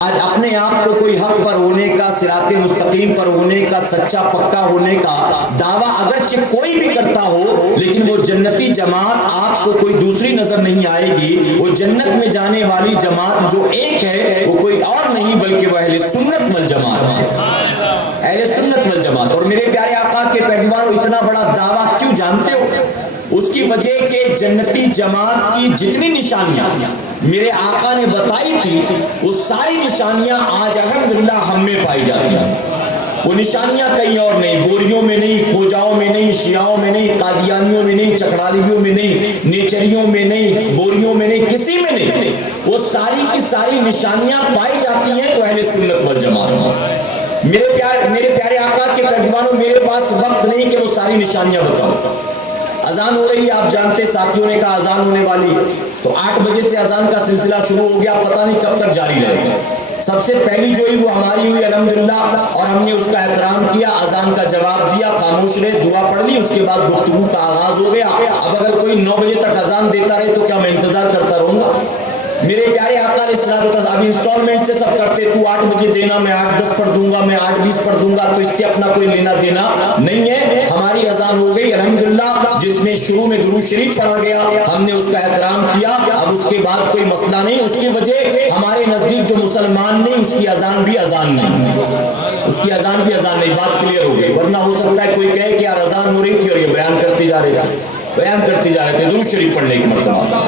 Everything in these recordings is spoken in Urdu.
آج اپنے آپ کو کوئی حق پر ہونے کا، صراط مستقیم پر ہونے کا، سچا پکا ہونے کا دعویٰ اگرچہ کوئی بھی کرتا ہو، لیکن وہ جنتی جماعت آپ کو کوئی دوسری نظر نہیں آئے گی۔ وہ جنت میں جانے والی جماعت جو ایک ہے وہ کوئی اور نہیں بلکہ وہ اہل سنت والجماعت ہے، اہل سنت والجماعت۔ اور میرے پیارے آقا کے پیروانوں، اتنا بڑا دعویٰ کیوں جانتے ہو؟ اس کی وجہ کہ جنتی جماعت کی جتنی نشانیاں میرے آقا نے بتائی تھی، وہ ساری نشانیاں آج الحمدللہ ہم میں پائی جاتی ہیں۔ وہ نشانیاں کہیں اور نہیں، بوریوں میں نہیں، کھوجاؤں میں نہیں، شیعوں میں نہیں، قادیانیوں میں نہیں، چکڑالیوں میں نہیں، نیچریوں میں نہیں، بوریوں میں نہیں، کسی میں نہیں۔ وہ ساری کی ساری نشانیاں پائی جاتی ہیں تو اہل سنت والجماعت۔ میرے پیارے آقا کے پیروانوں، میرے پاس وقت نہیں کہ وہ ساری نشانیاں بتاؤں۔ اذان ہو رہی ہے، آپ جانتے ساتھیوں نے کہا اذان ہونے والی ہے، تو 8 بجے سے اذان کا سلسلہ شروع ہو گیا، پتہ نہیں کب تک جاری رہے گا۔ سب سے پہلی جو ہوئی وہ ہماری ہوئی الحمدللہ، اور ہم نے اس کا احترام کیا، اذان کا جواب دیا، خاموش رہے، دعا پڑھ لی، اس کے بعد گفتگو کا آغاز ہو گیا۔ اب اگر کوئی 9 بجے تک اذان دیتا رہے تو کیا میں انتظار کرتا رہوں گا؟ میرے پیارے آقا علیہ السلام ابھی انسٹالمنٹ سے سب کرتے، تو 8 بجے دینا، میں 8:10 پر دوں گا، میں 8:20 پر دوں گا، تو اس سے اپنا کوئی لینا دینا نہیں ہے۔ ہماری اذان ہو گئی الحمدللہ، جس میں شروع میں درود شریف پڑھا گیا، ہم نے اس کا احترام کیا۔ اب اس کے بعد کوئی مسئلہ نہیں، اس کی وجہ ہمارے نزدیک جو مسلمان نہیں اس کی اذان بھی اذان نہیں، اس کی اذان بھی اذان نہیں۔ بات کلیئر ہو گئی، ورنہ ہو سکتا ہے کوئی کہے کہ یار اذان ہو رہی تھی اور یہ بیان کرتے جا رہے تھے درود شریف پڑھنے کی مرتبہ۔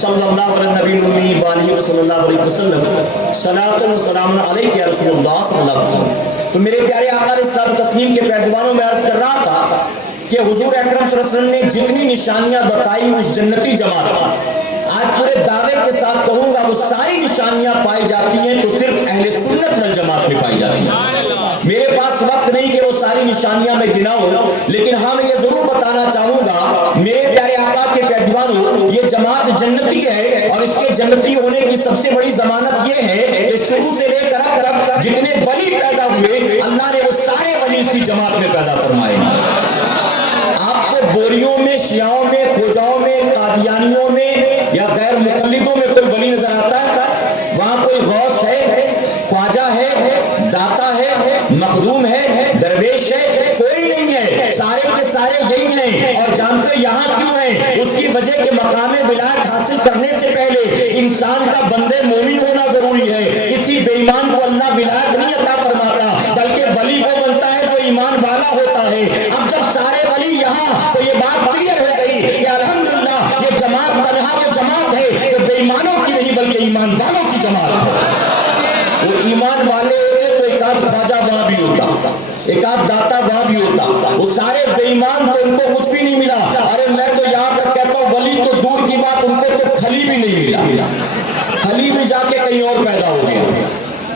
صلی اللہ علیہ نبی الامی وآلہ صلی اللہ علیہ وسلم، صلاۃ و سلام علیک یا رسول اللہ صلی اللہ علیہ وسلم۔ تو میرے پیارے آقا علیہ السلام کے پیروانوں میں عرض کر رہا تھا کہ حضور اکرم صلی اللہ علیہ وسلم نے جتنی نشانیاں بتائی اس جنتی جماعت، آج پورے دعوے کے ساتھ کہوں گا وہ ساری نشانیاں پائی جاتی ہیں تو صرف اہل سنت والجماعت میں پائی جاتی ہیں۔ میرے پاس وقت نہیں کہ وہ ساری نشانیاں میں گناؤں، لیکن ہاں میں یہ ضرور بتانا چاہوں گا میرے پیارے آقا کے پیروانوں، یہ جماعت جنتی ہے، اور اس کے جنتی ہونے کی سب سے بڑی ضمانت یہ ہے کہ شروع سے لے کر اب تک جتنے ولی پیدا ہوئے اللہ نے وہ سارے ولی اسی جماعت میں پیدا فرمائے۔ آپ کو بوریوں میں، شیعوں میں، کھوجاؤں میں، قادیانیوں میں یا غیر مقلدوں میں کوئی ولی نظر آتا ہے؟ وہاں کوئی غوث ہے، خواجہ ہے، داتا ہے، مخدوم ہے، درویش ہے؟ کوئی نہیں ہے، سارے کے سارے یہی ہیں۔ اور جانتے یہاں کیوں ہیں؟ اس کی وجہ کہ مقام ولایت حاصل کرنے سے پہلے انسان کا بندے مومن ہونا ضروری ہے۔ کسی بے ایمان کو اللہ ولایت نہیں عطا فرماتا، بلکہ ولی وہ بنتا ہے جو ایمان والا ہوتا ہے۔ اب جب سارے ولی یہاں تو یہ بات کلیئر ہو گئی کہ الحمدللہ یہ جماعت تنہا وہ جماعت ہے جو بے ایمانوں کی نہیں بلکہ ایمان والوں کی جماعت ہے۔ وہ ایمان والے ہوتے تو ایک آدھ خواجہ وہاں بھی ہوتا، ایک آدھ داتا وہاں بھی ہوتا، وہ سارے بے ایمان تو ان کو کچھ بھی نہیں ملا۔ ارے میں تو یہاں تک کہتا ہوں ولی تو دور کی بات، ان کو تو کھلی بھی نہیں ملا، کھلی بھی جا کے کہیں اور پیدا ہو گیا،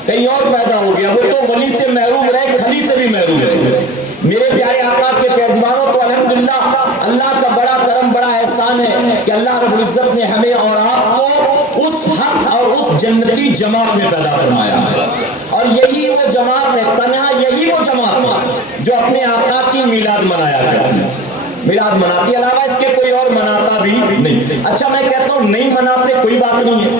کہیں اور پیدا ہو گیا۔ وہ تو ولی سے محروم رہے، کھلی سے بھی محروم رہے۔ میرے پیارے آقا کے پیروانوں، تو الحمدللہ اللہ کا بڑا کرم، بڑا احسان ہے کہ اللہ رب العزت نے ہمیں اور آپ کو اس حق اور اس جنتی جماعت میں پیدا فرمایا ہے۔ اور یہی وہ جماعت ہے، تنہا یہی وہ جماعت ہے جو اپنے آقا کی میلاد منایا کرتی ہے، میلاد مناتی، علاوہ اس کے کوئی اور مناتا بھی نہیں۔ اچھا میں کہتا ہوں نہیں مناتے کوئی بات نہیں ہے،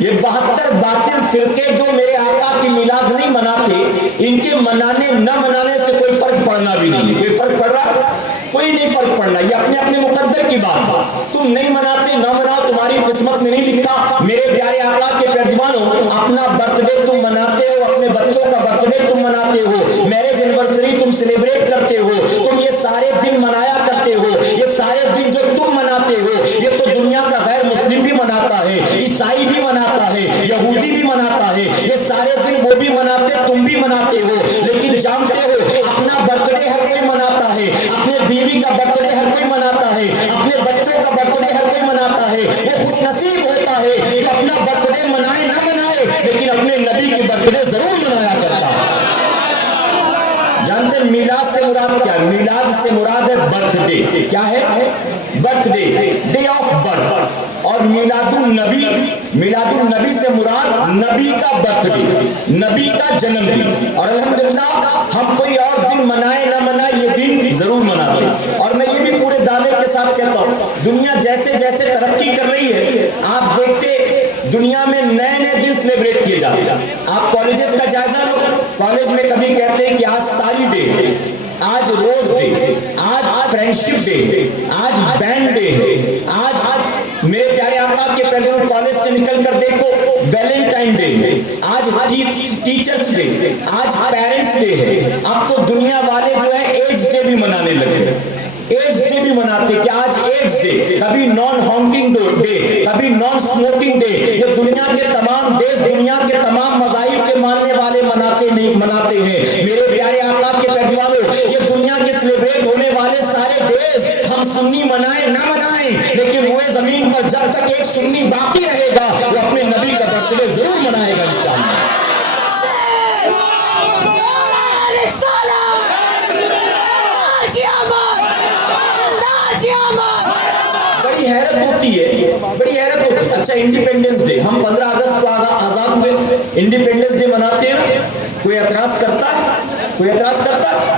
یہ 72 باطل فرقے جو میرے آقا کی میلاد نہیں مناتے، ان کے منانے نہ منانے سے کوئی فرق پڑنا بھی نہیں ہے۔ کوئی فرق پڑ رہا؟ کوئی نہیں فرق پڑنا، یہ اپنے اپنے مقدر کی بات ہے۔ تم نہیں مناتے نہ مناؤ، تمہاری قسمت میں نہیں لکھا۔ میرے پیارے آقا کے پیروانوں، اپنا برتھ ڈے تم مناتے ہو، اپنے بچوں کا برتھ ڈے تم مناتے ہو، میرج اینیورسری تم سیلیبریٹ کرتے ہو، تم یہ سارے دن منایا کرتے ہو۔ یہ سارے دن جو تم مناتے ہو یہ تو دنیا کا غیر مسلم بھی مناتا ہے، عیسائی بھی مناتا ہے، یہودی بھی مناتا ہے، یہ سارے دن وہ بھی مناتے، تم بھی مناتے ہو۔ لیکن جانتے ہو اپنا برتھ ڈے ہر کوئی مناتا ہے، اپنے بیوی کا برتھ ڈے ہر کوئی مناتا ہے، اپنے بچوں کا برتھ ڈے ہر کوئی مناتا ہے۔ وہ خوش نصیب ہوتا ہے کہ اپنا برتھ ڈے منائے نہ منائے لیکن اپنے نبی کے برتھ ڈے ضرور منایا کرتا ہے۔ جانتے میلاد سے مراد کیا ہے؟ میلاد سے مراد ہے برتھ ڈے۔ کیا ہے؟ Birth day, day of birth. اور میلاد النبی سے مراد نبی کا برتھ ڈے، نبی کا جنم دن. اور الحمدللہ ہم کوئی اور دن منائے نہ منائے یہ دن ضرور مناتے ہیں. اور میں یہ بھی پورے دعوے کے ساتھ کہتا ہوں، دنیا جیسے جیسے ترقی کر رہی ہے آپ دیکھتے دنیا میں نئے نئے دن سیلیبریٹ کیے جاتے ہیں. آپ کالجز کا جائزہ لو، کالج میں کبھی کہتے ہیں کہ آج ساری ڈے، آج روز ڈے، آج فرینڈشپ ڈے، آج بینڈ ڈے، آج میرے پیارے آقا کے پہلے کالج سے نکل کر دیکھو ویلنٹائن ڈے، آج ٹیچرز ڈے، آج پیرنٹس ڈے ہے. اب تو دنیا والے جو ہے ایڈز ڈے بھی منانے لگے، ایڈز ڈے بھی مناتے کہ آج ایڈز ڈے، کبھی نان ہانکنگ ڈے، کبھی نان اسموکنگ ڈے. یہ دنیا کے تمام دیش، دنیا کے تمام مذاہب کے ماننے والے مناتے ہیں. میرے پیارے آقا کے پیغمبروں، یہ دنیا کے سیلیبریٹ ہونے والے سارے دیش ہم سنی منائیں نہ منائیں، لیکن وہ زمین پر جب تک ایک سنی باقی رہے گا وہ اپنے نبی کا برتھ ڈے ضرور منائے گا انشاءاللہ. بڑی حیرت ہوتی ہے. اچھا انڈیپینڈنس ڈے، ہم 15 اگست کو آزاد ہوئے، انڈیپینڈنس ڈے مناتے ہیں، کوئی اعتراض کرتا ہے؟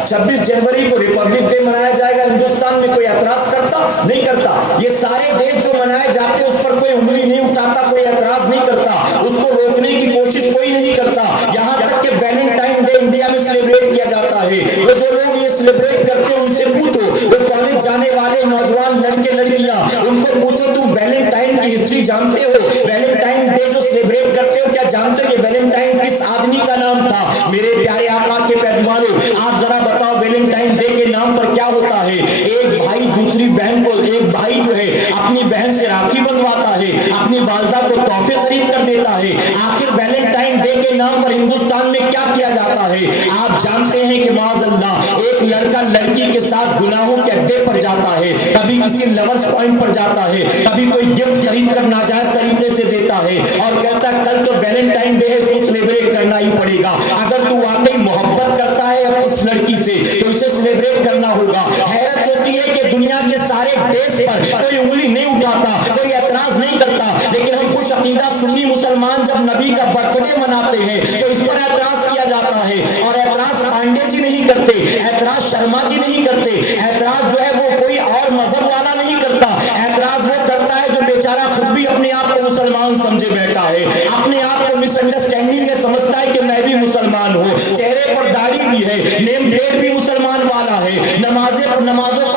26 جنوری کو ریپبلک ڈے منایا جائے گا ہندوستان میں، کوئی اعتراض کرتا؟ نہیں کرتا. یہ سارے ڈے جو منائے جاتے ہیں اس پر کوئی انگلی نہیں اٹھاتا، کوئی اعتراض نہیں کرتا، اس کو روکنے کی کوشش کوئی نہیں کرتا. یہاں تک کہ ویلنٹائن ڈے انڈیا میں سیلیبریٹ کیا جاتا ہے. وہ جو لوگ یہ سیلیبریٹ کرتے ہیں ان سے پوچھو، وہ کالج جانے والے نوجوان لڑکے لڑکیاں، ان کو پوچھو تم ویلنٹائن کی ہسٹری جانتے ہو؟ ویلنٹائن ڈے جو سیلیبریٹ کرتے ہو کیا جانتے ہو کہ ویلنٹائن کس آدمی کا نام تھا؟ میرے پیارے آقا کے پیغمبروں، آپ ذرا بتاؤ ویلنٹائن ڈے کے نام پر کیا ہوتا ہے؟ ایک بھائی دوسری بہن کو، ایک بھائی جو ہے اپنی بہن سے راکھی بنواتا ہے، اپنی والدہ کو تحفے خرید کر دیتا ہے. آخر ویلنٹائن ڈے کے نام پر ہندوستان میں کیا کیا جاتا ہے؟ آپ جانتے ہیں کہ معاذ اللہ ایک لڑکا لڑکی کے ساتھ گناہوں کے اڈے پر جاتا ہے، کبھی کسی لورس پوائنٹ پر جاتا ہے، کبھی کوئی گفٹ خرید کر ناجائز طریقے سے دیتا ہے اور کہتا ہے کل تو ویلنٹائن ڈے ہے، اس کو سیلیبریٹ کرنا ہی پڑے گا. اگر تو واقعی محبت کرتا ہے اس لڑکی سے تو اسے سیلیبریٹ کرنا ہوگا. حیرت ہوتی ہے کہ دنیا کے سارے دیش پر کوئی انگلی نہیں اٹھاتا، کوئی اعتراض نہیں کرتا، لیکن ہم خوش عقیدہ سنی مسلمان جب نبی کا برتھ ڈے مناتے ہیں تو اس پر اعتراض کیا جاتا ہے. اور اعتراض پانڈے جی نہیں کرتے، اعتراض شرما جی نہیں کرتے، اعتراض جو ہے وہ کوئی اور مذہب والا نہیں کرتا. اعتراض وہ کرتا ہے جو بیچارہ خود بھی اپنے آپ کو مسلمان سمجھے بیٹھا ہے، اپنے آپ کو مس انڈرسٹینڈنگ ہے، سمجھتا ہے کہ میں بھی مسلمان ہوں، چہرے پر داڑھی بھی ہے، نیم پلیٹ بھی مسلمان والا ہے، نمازوں پر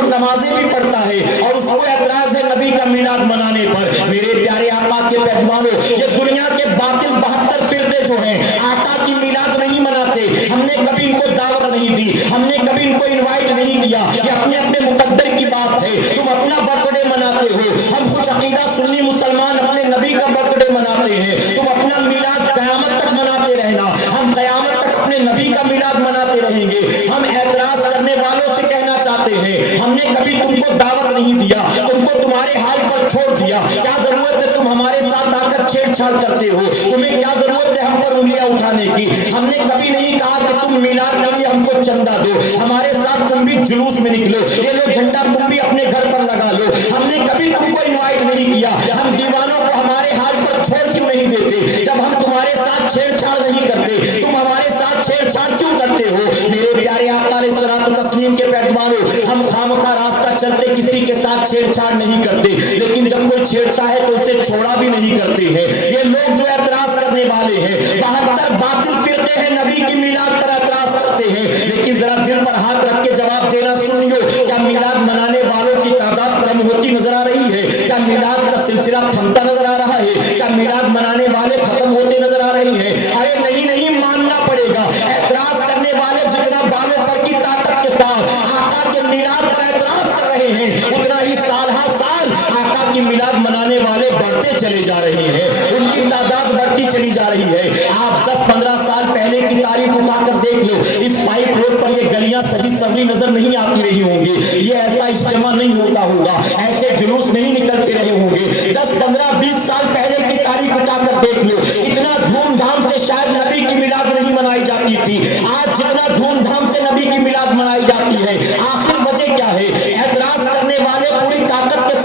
نمازیں بھی پڑھتا ہے، اور اس کو اعتراض ہے نبی کا میلاد منانے پر. میرے پیارے آقا کے پیغمبروں، یہ دنیا کے باطل 72 فرقے جو ہیں آقا کی میلاد نہیں مناتے. ہم نے کبھی ان کو دعوت نہیں دی، ہم نے کبھی ان کو انوائٹ نہیں کیا. یہ اپنے اپنے مقدر کی بات ہے. تم اپنا برتھ ڈے مناتے ہو، ہم خوش عقیدہ سنی مسلمان اپنے نبی کا برتھ ڈے مناتے ہیں. تم اپنا میلاد قیامت تک مناتے رہنا، ہم قیامت تک اپنے نبی کا میلاد مناتے رہیں گے. ہم اعتراض کرنے والوں سے کہنا چاہتے ہیں ہم نے کبھی تم کو دعوت نہیں دیا، تم کو تمہارے حال پر چھوڑ دیا. کیا ضرورت ہے تم ہمارے ساتھ آ کر چھیڑ چھاڑ کرتے ہو؟ تمہیں کیا ضرورت ہے ہم پر انگلیاں اٹھانے کی؟ ہم نے کبھی نہیں کہا کہ تم میلاد کے لیے ہم کو چندہ دو، ہمارے ساتھ تم بھی جلوس میں نکلو، یہ لو جھنڈا تم بھی اپنے گھر پر لگا لو. ہم نے کبھی تم کو انوائٹ نہیں کیا. ہم دیوانوں کو ہمارے حال پر چھوڑ کیوں نہیں دیتے؟ جب ہم تمہارے ساتھ چھیڑ چھاڑ نہیں کرتے، تم ہمارے ساتھ چھیڑ چھاڑ کیوں کرتے ہو؟ میرے پیارے آقا علیہ الصلوۃ والتسلیم کے پیغمبروں، ہم خامخواہ راستہ چلتے کسی کے ساتھ چھیڑ چھاڑ نہیں کرتے، لیکن جب کوئی چھیڑتا ہے تو اسے چھوڑا بھی نہیں کرتے ہیں. یہ لوگ جو اعتراض کرنے والے ہیں 72 باطل فرقے ہیں، نبی کی میلاد پر اعتراض کرتے ہیں. لیکن ذرا دل پر ہاتھ رکھ کے جواب دینا سنیو، کیا میلاد منانے والوں کی تعداد کم ہوتی نظر آ رہی ہے؟ کیا میلاد کا سلسلہ تھمتا نظر آ رہا ہے؟ کیا میلاد منانے والے ختم ہوتے نظر آ رہے ہیں؟ ارے نہیں ماننا پڑے گا. اعتراض کرنے والے جتنا بالوں پر کی طاقت کے ساتھ آقا کے میلاد پر اعتراض کر رہے ہیں، اتنا ہی سال ہر سال آقا کی میلاد منانے والے بڑھتے چلے جا رہے ہیں، ان کی تعداد بڑھتی چلی جا رہی ہے. آپ 10-15 سال پہلے کی تاریخ اٹھا کر دیکھ لو، اس پائپ روڈ پر یہ گلیاں سجی سوری نظر نہیں آتی رہی ہوں گی، یہ ایسا اجتماع نہیں ہوتا ہوگا، ایسے جلوس نہیں نکلتے رہے ہوں گے. 10-15-20 سال پہلے کی تاریخ اٹھا کر دیکھ لو، اتنا دھوم دھام سے شاید نبی کی میلاد نہیں منائی جاتی تھی. آج جتنا دھوم دھام سے نبی کی میلاد منائی جاتی ہے، آخر وجہ کیا ہے؟ اعتراض کرنے والے پوری طاقت کے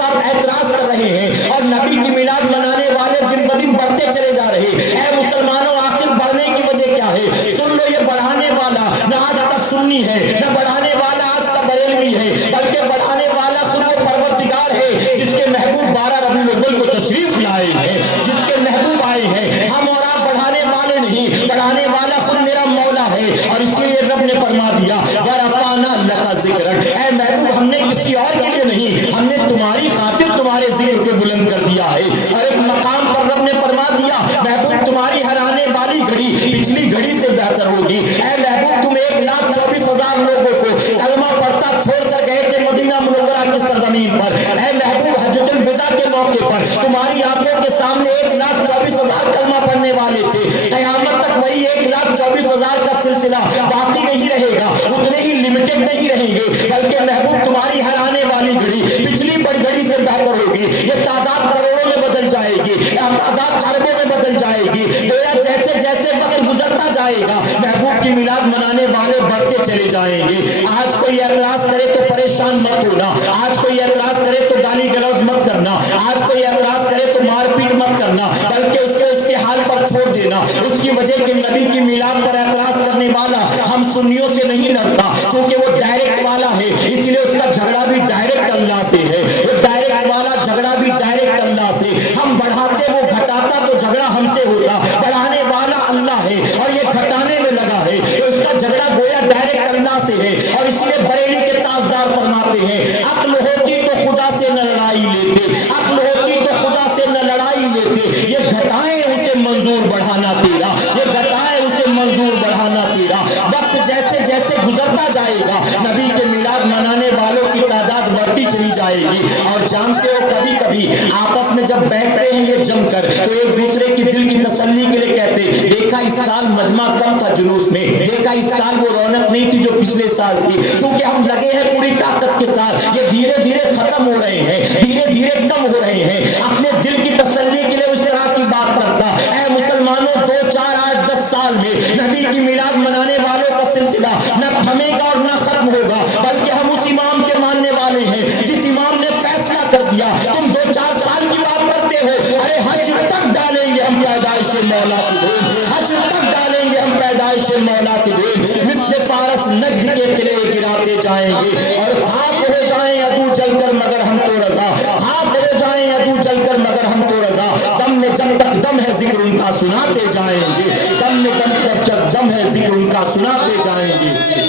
والا خود میرا مولا ہے، اور اسی لیے رب نے فرما دیا وَرَفَعْنَا لَكَ ذِكْرَكَ، اے محبوب ہم نے کسی اور کے لیے نہیں، ہم نے تمہاری خاطر تمہارے ذکر کو بلند کر دیا ہے۔ اور ایک مقام پر رب نے فرما دیا محبوب تمہاری ہر آنے والی گھڑی پچھلی گھڑی سے بہتر ہوگی۔ اے محبوب تم 1,24,000 لوگوں کو کلمہ پڑھتا چھوڑ کر گئے تھے مدینہ منورہ کی سرزمین پر، اے محبوب حجۃ الوداع کے موقع پر تمہاری آنکھوں کے سامنے 1,24,000 کلمہ پڑھنے والے تھے۔ قیامت تک وہی 1,24,000 کا سلسلہ باقی نہیں رہے گا، اتنے ہی لمیٹڈ نہیں رہیں گے، بلکہ محبوب تمہاری ہر آنے والی گھڑی پچھلی پر گھڑی سے بہتر ہوگی۔ یہ تعداد کروڑوں میں بدل جائے گی، تعداد اربوں میں بدل جائے گی۔ گویا جیسے جیسے وقت گزرتا جائے گا محبوب کی میلاد منانے والے بڑھتے چلے جائیں گے۔ آج کوئی اعتراض کرے تو پریشان مت ہونا، آج کوئی اعتراض کرے تو گالی گلوز مت کرنا، آج کوئی اعتراض کرے تو مار پیٹ مت کرنا، بلکہ اس کو اس کے حال پر چھوڑ دینا۔ اس کی وجہ کہ نبی کی میلاد پر اعتراض کرنے والا ہم سنیوں سے نہیں لڑتا، کیونکہ وہ ڈائریکٹ والا ہے، اس لیے اس کا جھگڑا بھی ڈائریکٹ اللہ سے ہے۔ وہ ڈائریکٹ والا جھگڑا بھی ڈائریکٹ اللہ سے، ہم بڑھاتے وہ گھٹاتا تو جھگڑا ہم سے ہوتا، بڑھانے والا اللہ ہے اور یہ گھٹانے میں لگا ہے، تو اس کا جھگڑا گویا ڈائریکٹ اللہ سے ہے۔ اور اس لیے بریلی کے تاجدار فرماتے ہیں عقل ہوتی تو خدا سے نہ لڑائی لیتے، عقل ہوتی تو خدا سے نہ لڑائی لیتے، یہ گھٹائیں اسے منظور بڑھانا تیرا، یہ گھٹائیں اسے منظور بڑھانا تیرا۔ وقت جیسے جیسے گزرتا جائے گا نبی کے میلاد منانے والوں کی تعداد بڑھتی چلی جائے گی۔ اور جانتے ہو کبھی کبھی آپس میں جب بیٹھتے ہیں یہ جم کر تو ایک دوسرے کی دل کی تسلی کے لیے کہتے ہیں دیکھا اس سال مجمع کم تھا جلوس میں، دیکھا اس سال وہ رونق نہیں تھی جو پچھلے سال تھی، کیونکہ ہم لگے ہیں پوری طاقت کے ساتھ، یہ دھیرے دھیرے ختم ہو رہے ہیں، دھیرے دھیرے کم ہو رہے ہیں۔ اپنے دل کی تسلی کے لیے اس طرح کی بات کرتا، اے مسلمانوں 2 4 8 10 سال میں نبی کی میلاد منانے والوں کا سلسلہ نہ تھمے گا اور نہ ختم ہوگا، بلکہ ہم اس امام کے ماننے والے ہیں جس امام نے فیصلہ کر دیا تم 2 4 سال کی بات کرتے ہو، ارے حشر تک ڈالیں گے ہم پیدائش مولا کی دھوم، حشر تک ڈالیں گے ہم پیدائش مولا کی دھوم، مثل فارس نجد کے قلعے گراتے جائیں گے، اور خاک ہو جائیں ابو جل کر مگر ہم تو رضا، خاک ہو جائیں ابو جل کر مگر ہم تو رضا، دم میں جب تک دم ہے ذکر ان کا سناتے جائیں گے، دم میں جب تک دم ہے ذکر ان کا سناتے جائیں گے۔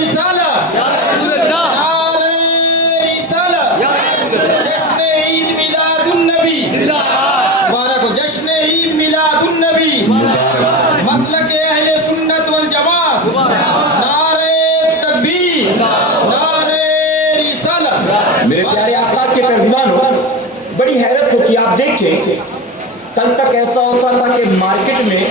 جشن عید میلاد النبی مبارک ہو، جشن عید میلاد النبی، مسلک اہل سنت والجماعت، نعرہ تکبیر، نعرہ رسالت۔ میرے پیارے آقا کے پیروانوں، بڑی حیرت ہوتی ہے، آپ دیکھیں کل تک ایسا ہوتا تھا کہ مارکیٹ میں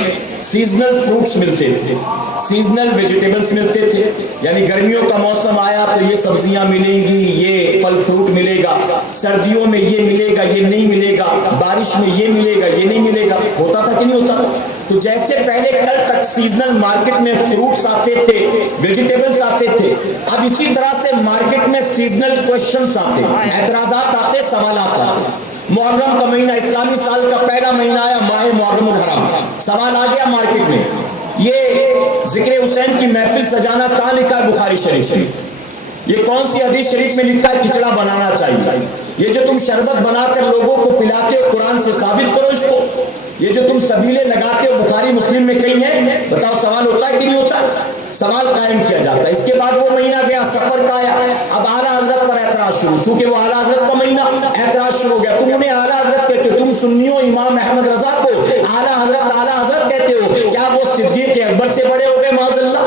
سیزنل فروٹس ملتے تھے، سیزنل ویجیٹیبلز ملتے تھے، یعنی گرمیوں کا موسم آیا تو یہ سبزیاں ملیں گی، یہ پھل فروٹ ملے گا، سردیوں میں یہ ملے گا یہ نہیں ملے گا، بارش میں یہ ملے گا یہ نہیں ملے گا، ہوتا تھا کہ نہیں ہوتا تھا؟ تو جیسے پہلے کل تک سیزنل مارکیٹ میں فروٹس آتے تھے، ویجیٹیبلز آتے تھے، اب اسی طرح سے مارکیٹ میں سیزنل کویشچنز آتے، اعتراضات آتے، سوالات آتے۔ محرم کا مہینہ اسلامی سال کا پہلا مہینہ آیا، ماہ محرم الحرام، سوال آ گیا مارکیٹ میں، یہ ذکر حسین کی محفل سجانا کہاں لکھا ہے؟ بخاری شریف، یہ کون سی حدیث شریف میں لکھا ہے کھچڑا بنانا چاہیے؟ یہ جو تم شربت بنا کر لوگوں کو پلاتے ہو قرآن سے ثابت کرو اس کو، یہ جو تم سبیلے لگاتے ہو بخاری مسلم میں کہیں ہے؟ بتاؤ سوال ہوتا ہے کہ نہیں ہوتا؟ سوال قائم کیا جاتا ہے۔ اس کے بعد وہ مہینہ گیا سفر کا آیا، اب اعلیٰ حضرت پر اعتراض شروع، چونکہ وہ اعلیٰ حضرت کا مہینہ، اعتراض شروع ہو گیا، تم انہیں اعلیٰ حضرت کہتے ہو، تم سنیوں امام احمد رضا کو اعلیٰ حضرت کہتے ہو، کیا وہ صدیق اکبر سے بڑے ہو گئے؟ معاذ اللہ،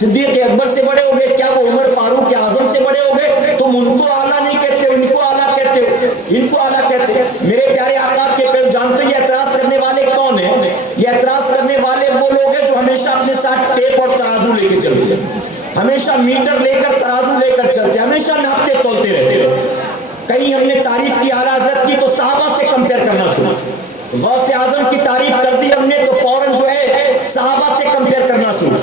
صدیق اکبر سے بڑے ہو گئے؟ کیا وہ عمر فاروق اعظم سے بڑے ہو گئے؟ تم ان کو اعلیٰ نہیں کہتے ہو، ان کو اعلیٰ کہتے ہو، ان کو اعلیٰ کہتے ہو۔ میرے پیارے آقا کے پیارے جانتے ہو یہ اعتراض کرنے والے کون ہیں؟ یہ اعتراض کرنے والے وہ لوگ ہیں جو ہمیشہ اپنے ساتھ ٹیپ اور ترازو لے کے چلتے ہیں، ہمیشہ میٹر لے کر ترازو لے کر چلتے، ہمیشہ ناپتے تولتے رہتے۔ کہیں ہم نے تعریف کی اعلیٰ حضرت کی تو صحابہ سے کمپیئر کرنا شروع، غوث اعظم کی تعریف کر دی ہم نے تو فوراً جو ہے صحابہ سے کمپیئر کرنا شروع،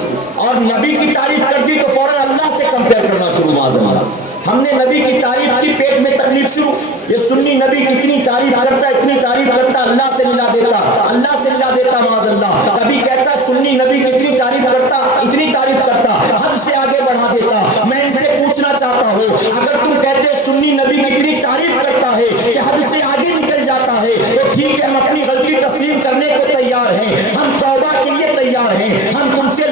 اور نبی کی تعریف کر دی تو فوراً اللہ سے کمپیئر کرنا شروع۔ معاذ اللہ، ہم نے نبی کی تعریف کی، پیٹ میں تکلیف شروع، یہ سنی نبی کی اتنی تعریف کرتا ہے، اتنی تعریف کرتا، اللہ سے ملا دیتا، اللہ سے ملا دیتا معاذ اللہ۔ کبھی کہتا سنی نبی کی اتنی تعریف کرتا، اتنی تعریف کرتا، حد سے آگے بڑھا دیتا۔ میں ان سے پوچھنا چاہتا ہوں، اگر تم کہتے ہو سنی نبی کی اتنی تعریف کرتا ہے کہ حد سے آگے نکل جاتا ہے، تو ٹھیک ہے، ہم اپنی غلطی تسلیم کرنے کو تیار ہیں، ہم توبہ کے لیے تیار ہیں، ہم تم سے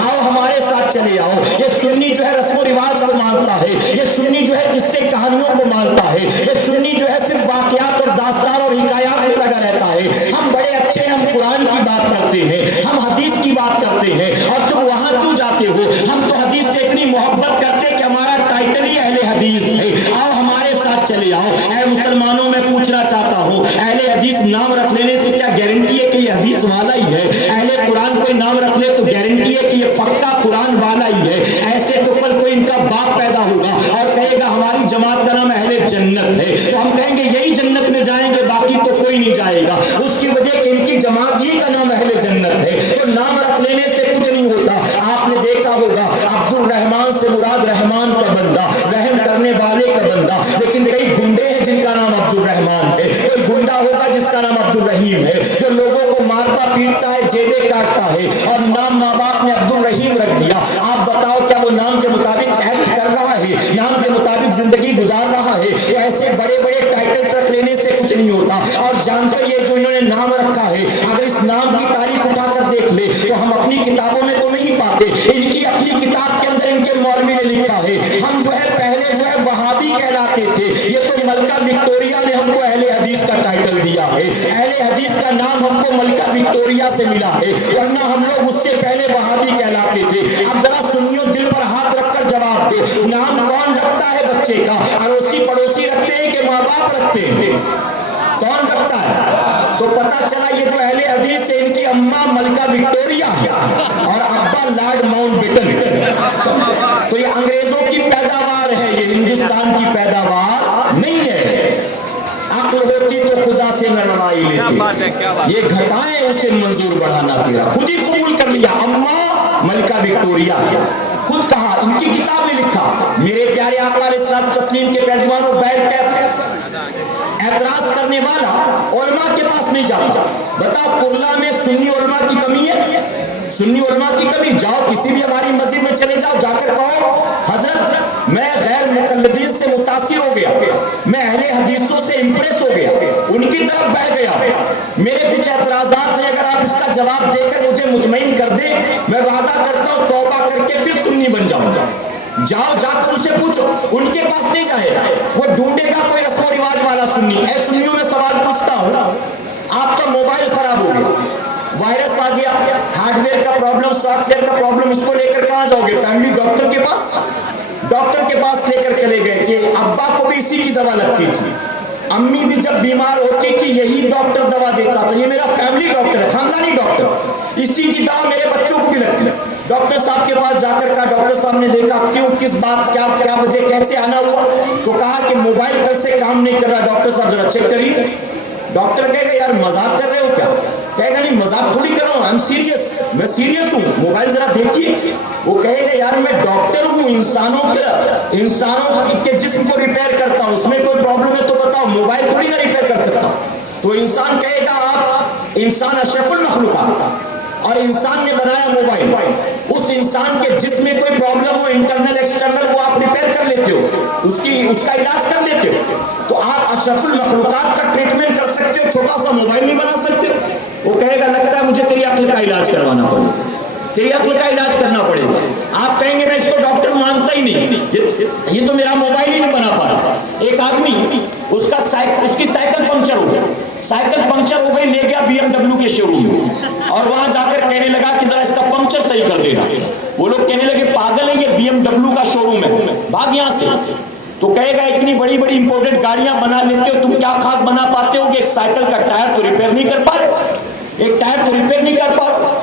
آؤ ہمارے ساتھ چلے آؤ۔ یہ سنی جو ہے رسم و رواج کو مانتا ہے، یہ سنی جو ہے قصے کہانیوں کو مانتا ہے، یہ سنی جو ہے صرف واقعات اور داستان اور حکایات میں لگا رہتا ہے۔ ہم بڑے اچھے ہیں، ہم قرآن کی بات کرتے ہیں، ہم حدیث کی بات کرتے ہیں، اور تم وہاں کیوں جاتے ہو؟ ہم تو حدیث سے اتنی محبت کرتے کہ ہمارا ٹائٹل ہی اہل حدیث ہے، آؤ ہمارے ساتھ چلے آؤ۔ اے مسلمانوں، میں پوچھنا چاہتا ہوں، اہل حدیث نام رکھ لینے سے کیا گارنٹی ہے کہ یہ حدیث والا ہی ہے؟ اہل قرآن کوئی نام رکھ لے تو گارنٹی ہے کہ یہ پکا قرآن والا ہی ہے؟ ایسے تو کل کوئی ان کا باپ پیدا ہوگا اور کہے گا ہماری جماعت کا نام اہل جنت ہے، تو ہم کہیں گے یہی جنت میں جائیں گے، باقی تو کوئی نہیں جائے گا۔ اس کی وجہ کہ ان کی جماعت ہی کا نام اہل جنت ہے، تو نام رکھ لینے سے کچھ نہیں ہوتا۔ آپ نے دیکھا ہوگا عبد الرحمان سے مراد رحمان کا بندہ، رحم کرنے والے کا بندہ، لیکن کئی گنڈے ہیں جن کا نام عبد الرحمان ہے، کوئی گنڈا ہوگا جس کا نام عبد الرحیم ہے، جو لوگوں کو مارتا پیٹتا ہے، جیبیں کاٹتا ہے، اور نام ماں باپ نے عبد الرحیم رکھ دیا۔ آپ بتاؤ کیا وہ نام کے مطابق ایکٹ کر رہا ہے، نام کے مطابق زندگی گزار رہا ہے؟ ایسے بڑے بڑے ٹائٹلز رکھ لینے سے کچھ نہیں ہوتا۔ اور جانتے یہ جو انہوں نے نام رکھا ہے، اگر اس نام کی تاریخ اٹھا کر دیکھ لے تو ہم اپنی کتابوں میں تو نہیں پاتے، ان کی اپنی کتاب کے اندر ان کے مولوی نے لکھا ہے ہم جو ہے پہلے جو ہے وہابی کہلاتے تھے، یہ تو ملکہ وکٹوریہ نے ہم کو اہل حدیث کا ٹائٹل دیا ہے، اہل حدیث کا نام ہم کو ملکہ وکٹوریہ سے ملا ہے، ورنہ ہم لوگ اس سے پہلے وہابی کہلاتے تھے۔ اب ذرا سنیو، دل پر ہاتھ رکھ کر جواب دو، نام کون رکھتا ہے بچے کا؟ اڑوسی پڑوسی رکھتے ہیں کہ ماں باپ رکھتے ہیں؟ کون رکھتا ہے؟ تو پتا چلا یہ جو اہل حدیث ہے ان کی اماں ملکہ وکٹوریہ ہے اور ابا لارڈ ماؤنٹ بیٹن، تو یہ انگریزوں کی پیداوار ہے، یہ ہندوستان کی پیداوار نہیں ہے۔ عقل ہوتی تو خدا سے نہ لڑائی لیتے، یہ گھٹائیں اسے منظور بڑھانا تیرا، خود ہی قبول کر لیا اماں ملکہ وکٹوریہ، خود کہا، ان کی کتاب میں لکھا۔ میرے پیارے آقا علیہ الصلوۃ والتسلیم کے پہلوانوں، بیل کیپ اعتراض کرنے والا علماء کے پاس نہیں جاتا۔ بتاؤ کرلا میں سنی علماء کی کمی ہے؟ سنی علماء کی کمی؟ جاؤ کسی بھی ہماری مسجد میں چلے جاؤ، جا کر کہو حضرت میں غیر مقلدین سے متاثر ہو گیا، میں اہل حدیثوں سے امپریس ہو گیا، ان کی طرف بہ گیا، میرے کچھ اعتراضات ہیں، اگر آپ اس کا جواب دے کر مجھے مطمئن کر دیں، میں وعدہ کرتا ہوں توبہ کر کے پھر سنی بن جاؤں گا۔ جاؤ، جا کر اسے پوچھو، ان کے پاس نہیں جائے، وہ ڈھونڈے گا کوئی رسم و رواج والا سنی۔ اے سنیوں میں سوال پوچھتا ہوں، آپ کا موبائل خراب ہو گیا، وائرس آ گیا، ہارڈ ویئر کا پرابلم، سافٹ ویئر کا پرابلم، اس کو لے کر کہاں جاؤ گے؟ فیملی ڈاکٹر کے پاس، ڈاکٹر کے پاس لے کر چلے گئے کہ ابا کو بھی اسی کی دوا لگتی تھی، امی بھی جب بیمار ہوتی تھی یہی ڈاکٹر دوا دیتا تھا، یہ میرا فیملی ڈاکٹر ہے، خاندانی ڈاکٹر، اسی کی دوا میرے بچوں کو بھی لگتی ہے۔ ڈاکٹر صاحب کے پاس جا کر کہا، ڈاکٹر صاحب نے دیکھا کیوں، کس بات، کیا وجہ، کیسے آنا ہوا؟ تو کہا کہ موبائل کل سے کام نہیں کر رہا، ڈاکٹر صاحب ذرا چیک کریے۔ ڈاکٹر کہے گا یار مذاق کر رہے ہو کیا؟ کہے گا نہیں مذاق تھوڑی کر رہا ہوں، میں سیریس ہوں، موبائل ذرا دیکھیے۔ وہ کہے گا یار میں ڈاکٹر ہوں، انسانوں کے جسم کو ریپیئر کرتا ہوں، اس میں کوئی پرابلم ہے تو بتاؤ، موبائل تھوڑی نہ ریپیئر کر سکتا ہوں۔ تو انسان کہے گا آپ انسان اشرف المخلوقات، اور انسان نے بنایا موبائل، اس انسان کے جسم میں کوئی پرابلم ہو، انٹرنل ایکسٹرنل، وہ آپ ریپیئر کر لیتے ہو، اس کا علاج کر لیتے ہو، تو آپ اشرف المخلوقات کا ٹریٹمنٹ کر سکتے ہو، چھوٹا سا موبائل نہیں بنا سکتے؟ وہ کہے گا لگتا ہے مجھے تیری عقل کا علاج کروانا پڑے گا، تیری عقل کا علاج کرنا پڑے گا۔ آپ کہیں گے میں اس کو ڈاکٹر مانتا ہی نہیں، یہ تو میرا موبائل ہی نہیں بنا پا رہا۔ ایک آدمی اس کی سائیکل پنکچر ہو گئی، لے گیا BMW کے شو روم میں، اور وہاں جا کر کہنے لگا کہ ذرا اس کا پنکچر صحیح کر دینا۔ وہ لوگ کہنے لگے پاگل ہے، یہ BMW کا شو روم ہے، بھاگ یہاں سے۔ تو کہے گا اتنی بڑی بڑی امپورٹنٹ گاڑیاں بنا لیتے ہو، تم کیا خاک بنا پاتے ہو کہ ایک سائیکل کا ٹائر تو ریپیئر نہیں کر پا رہے؟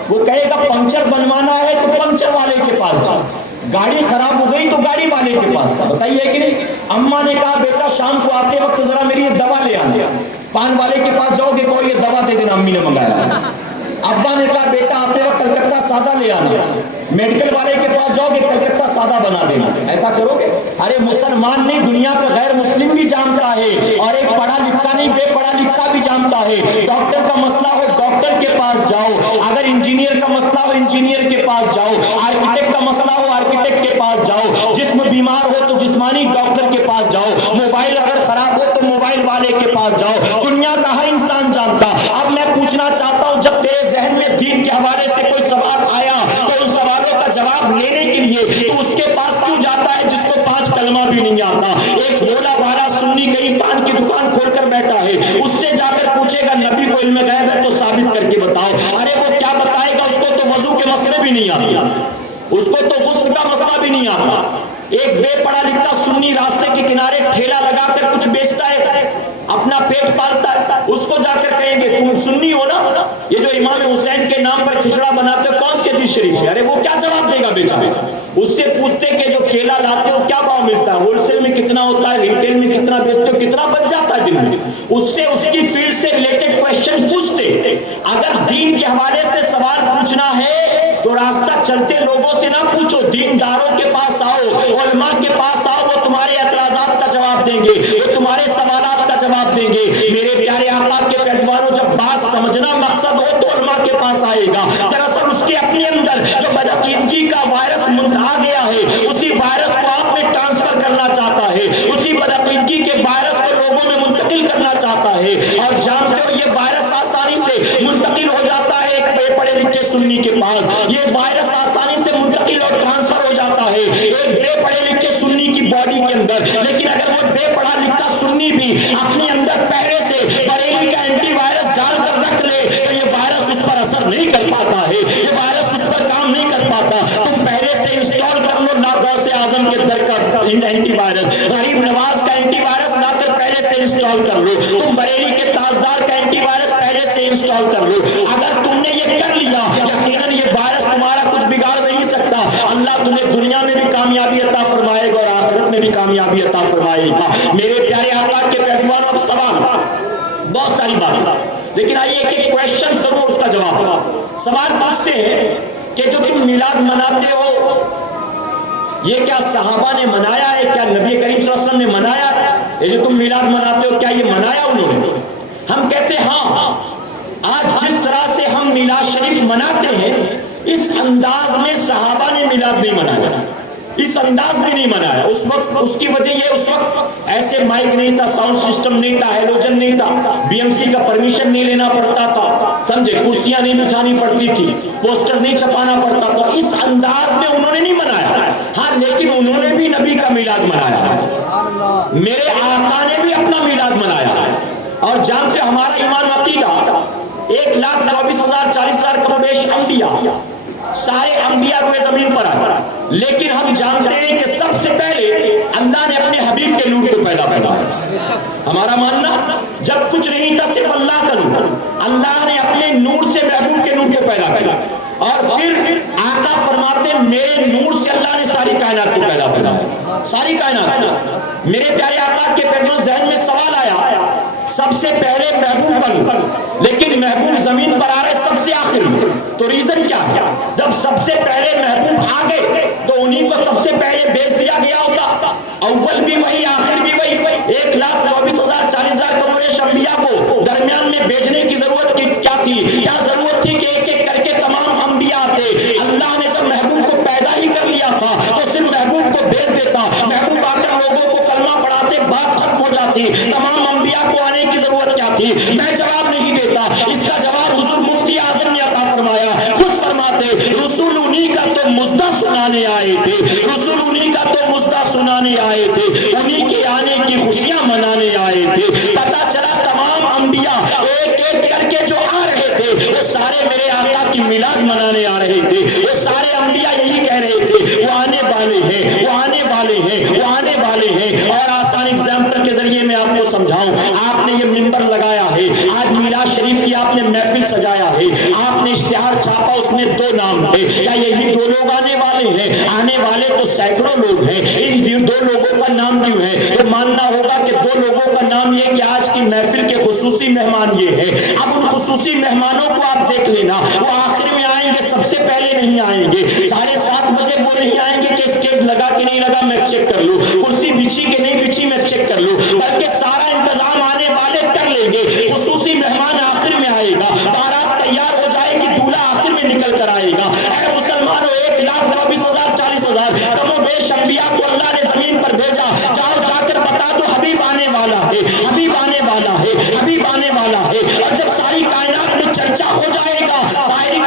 وہ کہے گا پنکچر بنوانا ہے تو پنکچر والے کے پاس جاؤ، گاڑی خراب ہو گئی تو گاڑی والے کے پاس، بتائیے کہ نہیں؟ اماں نے کہا بیٹا شام کو آتے وقت ذرا میری یہ دوا لے آنا، پان والے کے پاس جاؤ گے تو یہ دوا دے دینا، امی نے منگایا۔ ابا نے کہا بیٹا آتے وقت کلکتہ سادہ لے آنا، میڈیکل والے کے پاس جاؤ گے کلکتہ سادہ بنا دینا، ایسا کرو گے؟ ارے مسلمان نہیں، دنیا کا غیر مسلم بھی جانتا ہے، اور ایک پڑھا لکھا نہیں بے پڑھا لکھا بھی جانتا ہے، ڈاکٹر کا مسئلہ ہو ڈاکٹر کے پاس جاؤ، اگر انجینئر کا مسئلہ ہو انجینئر کے پاس جاؤ، آرکیٹیکٹ کا مسئلہ ہو آرکیٹیکٹ کے پاس جاؤ، جسم بیمار ہو تو جسمانی ڈاکٹر کے پاس جاؤ، موبائل اگر خراب ہو تو موبائل والے کے پاس جاؤ، دنیا کا ہر انسان جانتا۔ اب میں پوچھنا چاہتا ہوں، جب تیرے ذہن میں دین کے حوالے سے ارے وہ کیا بتائے گا، اس کو تو وضو کے مسئلے بھی نہیں آتے، اس کو تو غسل کا مسئلہ بھی نہیں آتا۔ ایک بے پڑھا لکھا سنی راستے کے کنارے ٹھیلا لگا کر کچھ بیچتا ہے، اپنا پیٹ پالتا ہے، اس کو جا کر کہیں گے تم سنی ہو نا، یہ جو امام حسین کے نام پر کھچڑا بناتے ہو کون سی حدیث شریف ہے؟ ارے وہ کیا جواب دے گا بیچارہ؟ اس سے پوچھتے کہ جو کیلا لاتے ہو کیا بھاؤ ملتا ہے، ہول سیل میں کتنا ہوتا ہے، ریٹیل میں کتنا بیچتے ہو، کتنا بچ جاتا ہے دن میں؟ اس سے اس کی فیلڈ سے ریلیٹڈ کوشچن پوچھتے۔ اگر دین کے حوالے سے سوال پوچھنا ہے تو راستہ چلتے لوگوں سے نہ پوچھو، دینداروں کے پاس آؤ، علماء کے پاس آؤ، وہ تمہارے اعتراضات کا جواب دیں گے، وہ تمہارے سوالات کا جواب دیں گے۔ میرے پیارے آقا کے پیروانوں، جب بات سمجھنا مقصد ہو تو علماء کے پاس آئے گا۔ دراصل اس کے اپنے اندر جو بدعقیدگی کا وائرس آ گیا ہے، اسی وائرس کو آپ میں ٹرانسفر کرنا چاہتا ہے، اسی بدعقیدگی کے وائرس کو لوگوں میں منتقل کرنا چاہتا ہے، اور جانتے ہو یہ وائرس آسانی سے منتقل ہو جاتا ہے ایک بے پڑھے لکھے سنی کے پاس، یہ وائرس آسانی سے منتقل اور ٹرانسفر ہو جاتا ہے ایک بے پڑھے لکھے سنی کی باڈی کے اندر۔ لیکن اگر وہ بے پڑھا لکھا سنی بھی اپنے اندر پہلے سے بریلی کا اینٹی وائرس ڈال کر رکھ لے تو یہ وائرس اس پر اثر نہیں کر پاتا ہے، یہ وائرس اس پر کام نہیں کر پاتا۔ تم پہلے سے انسٹال کر لو نا غوث اعظم کے در کا اینٹی وائرس، غریب نواز کا اینٹی وائرس لا کر پہلے سے انسٹال کر لو، تم بریلی کے تاجدار کا اینٹی وائرس پہلے سے انسٹال کر لو۔ اگر تم نے یہ کر لیا، یقیناً یہ وائرس تمہارا کچھ بگاڑ نہیں سکتا۔ اللہ تمہیں دنیا میں بھی کامیابی عطا فرمائے گا اور آخرت میں بھی کامیابی عطا فرمائے گا۔ میرے پیارے آقا کے پیروانوں، اب سوال بہت ساری بات، لیکن آئیے ایک ایک کوشچن کروں اس کا جواب۔ سوال پوچھتے ہیں کہ جو تم میلاد مناتے ہو یہ کیا صحابہ نے منایا ہے، کیا نبی کریم صلی اللہ علیہ وسلم نے منایا ہے؟ یہ جو تم میلاد مناتے ہو کیا یہ منایا انہوں نے؟ ہم کہتے ہیں ہاں، آج جس طرح سے ہم میلاد شریف مناتے ہیں اس انداز میں صحابہ نے میلاد نہیں منایا، اس انداز میں نہیں منایا۔ اس وقت اس کی وجہ یہ، اس وقت ایسے مائک نہیں تھا، ساؤنڈ سسٹم نہیں تھا، ہیلوجن نہیں تھا، بی ایم سی کا پرمیشن نہیں لینا پڑتا تھا، سمجھے، کرسیاں نہیں بچھانی پڑتی تھی، پوسٹر نہیں چھپانا پڑتا تھا، اس انداز میں انہوں نے نہیں منایا۔ ہاں لیکن انہوں نے بھی نبی کا میلاد منایا، میرے آقا نے بھی اپنا میلاد منایا، اور جانتے ہمارا ایمان عقیدہ 1,24,000 کم بیش انبیاء، سارے انبیاء روئے زمین پر آئے، لیکن ہم جانتے ہیں کہ سب سے پہلے اللہ نے اپنے حبیب کے نور کو پیدا کیا۔ ہمارا ماننا جب کچھ نہیں تھا، صرف اللہ کا نور، اللہ نے اپنے نور سے محبوب کے نور کو پیدا کیا، اور پھر آقا فرماتے میرے نور سے اللہ نے ساری کائنات کو پیدا کیا، ساری کائنات۔ میرے پیارے آقا کے پیغمبر ذہن میں سوال آیا، سب سے پہلے محبوب کا نور، لیکن محبوب زمین پر آ رہے سب سے آخر میں، تو ریزن کیا ہے؟ جب سب سے پہلے محبوب آ گئے تو انہیں کو سب سے پہلے بیچ دیا گیا ہوتا، اول بھی وہی آخر بھی وہی، 1,24,000 کروڑ انبیاء کو درمیان میں بیچنے کی ضرورت کیا تھی؟ کیا ضرورت تھی کہ ایک ایک کر کے تمام انبیاء آتے؟ اللہ نے جب محبوب کو پیدا ہی کر لیا تھا تو صرف محبوب کو بھیج دیتا، محبوب آ کر لوگوں کو کلمہ پڑھاتے، بات ختم ہو جاتی، تمام انبیاء کو آنے کی ضرورت کیا تھی؟ میں جواب نہیں دیتا، اس کا جواب حضور مفتی اعظم نے عطا فرمایا، خود فرماتے رسول انہی کا تو مژدہ سنانے آئے تھے، رسول انہی کا تو مژدہ سنانے آئے تھے، انہی کے آنے کی خوشیاں منانے آئے تھے۔ پتہ چلا تمام انبیاء ایک ایک کر کے جو آ رہے تھے وہ سارے میرے آقا کی میلاد منانے آ رہے تھے، وہ سارے انبیاء یہی کہہ رہے تھے وہ آنے والے ہیں، وہ آنے والے ہیں، وہ آنے والے ہیں۔ اور آسان ایگزامپل کے ذریعے میں آپ کو سمجھاؤں، آپ نے یہ منبر لگایا ہے، آج میلاد شریف کی آپ نے محفل سجایا ہے، آپ نے اشتہار چھاپا، اس میں 2 نام تھے، کیا یہی 2 لوگ آنے والے ہیں؟ آنے والے تو سینکڑوں لوگ ہیں، ان 2 لوگوں کا نام کیوں ہے؟ تو ماننا ہوگا کہ 2 لوگوں کا نام یہ کہ آج کی محفل کے خصوصی مہمان یہ ہے۔ اب ان خصوصی مہمانوں کو آپ دیکھ لینا، وہ آخر میں آئیں گے، سب سے پہلے نہیں آئیں گے، 7:30 بجے وہ نہیں آئیں گے کہ اسٹیج لگا کہ نہیں لگا میں چیک کر لوں، کرسی بچھی کہ نہیں بچھی میں چیک کر لوں، بلکہ سارا انتظام آنے والے کر لیں گے۔ خصوصی مہمان آخر میں آئے گا، بارات تیار ہو جائے گی، دولہا آخر میں نکل کر آئے گا۔ اے مسلمانوں، 1,24,000 40,000 کم و بیش انبیاء کو اللہ نے زمین پر بھیجا، جاؤ جا کر بتا دو حبیب آنے والا ہے، حبیب آنے والا ہے، حبیب آنے والا ہے۔ اور جب ساری کائنات میں چرچا ہو جائے گا، ساری